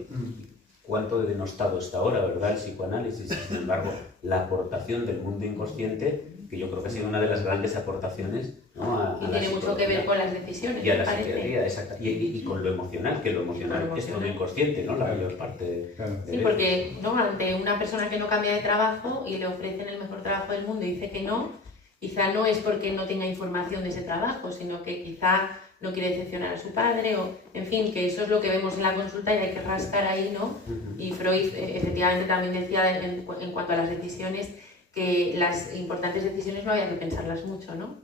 cuánto de denostado está ahora, ¿verdad? El psicoanálisis, sin embargo, la aportación del mundo inconsciente, que yo creo que ha sido una de las grandes aportaciones, ¿no? Y tiene mucho que ver con las decisiones. Y a la psiquiatría, exacto. Y con lo emocional, que lo emocional es todo inconsciente, ¿no? La mayor parte. Claro. Sí, porque ¿no? Ante una persona que no cambia de trabajo y le ofrecen el mejor trabajo del mundo y dice que no, quizá no es porque no tenga información de ese trabajo, sino que quizá no quiere decepcionar a su padre, o en fin, que eso es lo que vemos en la consulta y hay que rascar ahí, ¿no? Y Freud efectivamente también decía en cuanto a las decisiones que las importantes decisiones no había que pensarlas mucho, ¿no?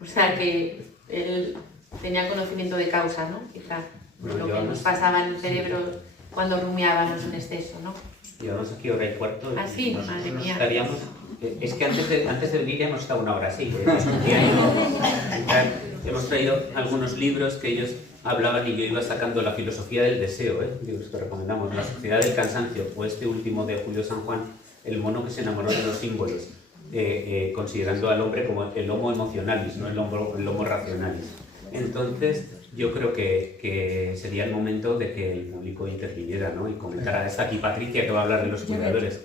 O sea que él tenía conocimiento de causa, ¿no? Quizá lo que nos pasaba en el cerebro cuando rumiábamos en exceso, ¿no? Llevamos aquí hora y cuarto. Ah, sí, madre mía. Estaríamos, es que antes de venir ya hemos estado una hora así. Hemos traído algunos libros que ellos hablaban y yo iba sacando La filosofía del deseo, libros que recomendamos, La sociedad del cansancio, o este último de Julio San Juan, El mono que se enamoró de los símbolos, considerando al hombre como el homo emotionalis, no el homo rationalis. Entonces, yo creo que sería el momento de que el público interviniera, ¿no? Y comentara. Está aquí Patricia, que va a hablar de los cuidadores.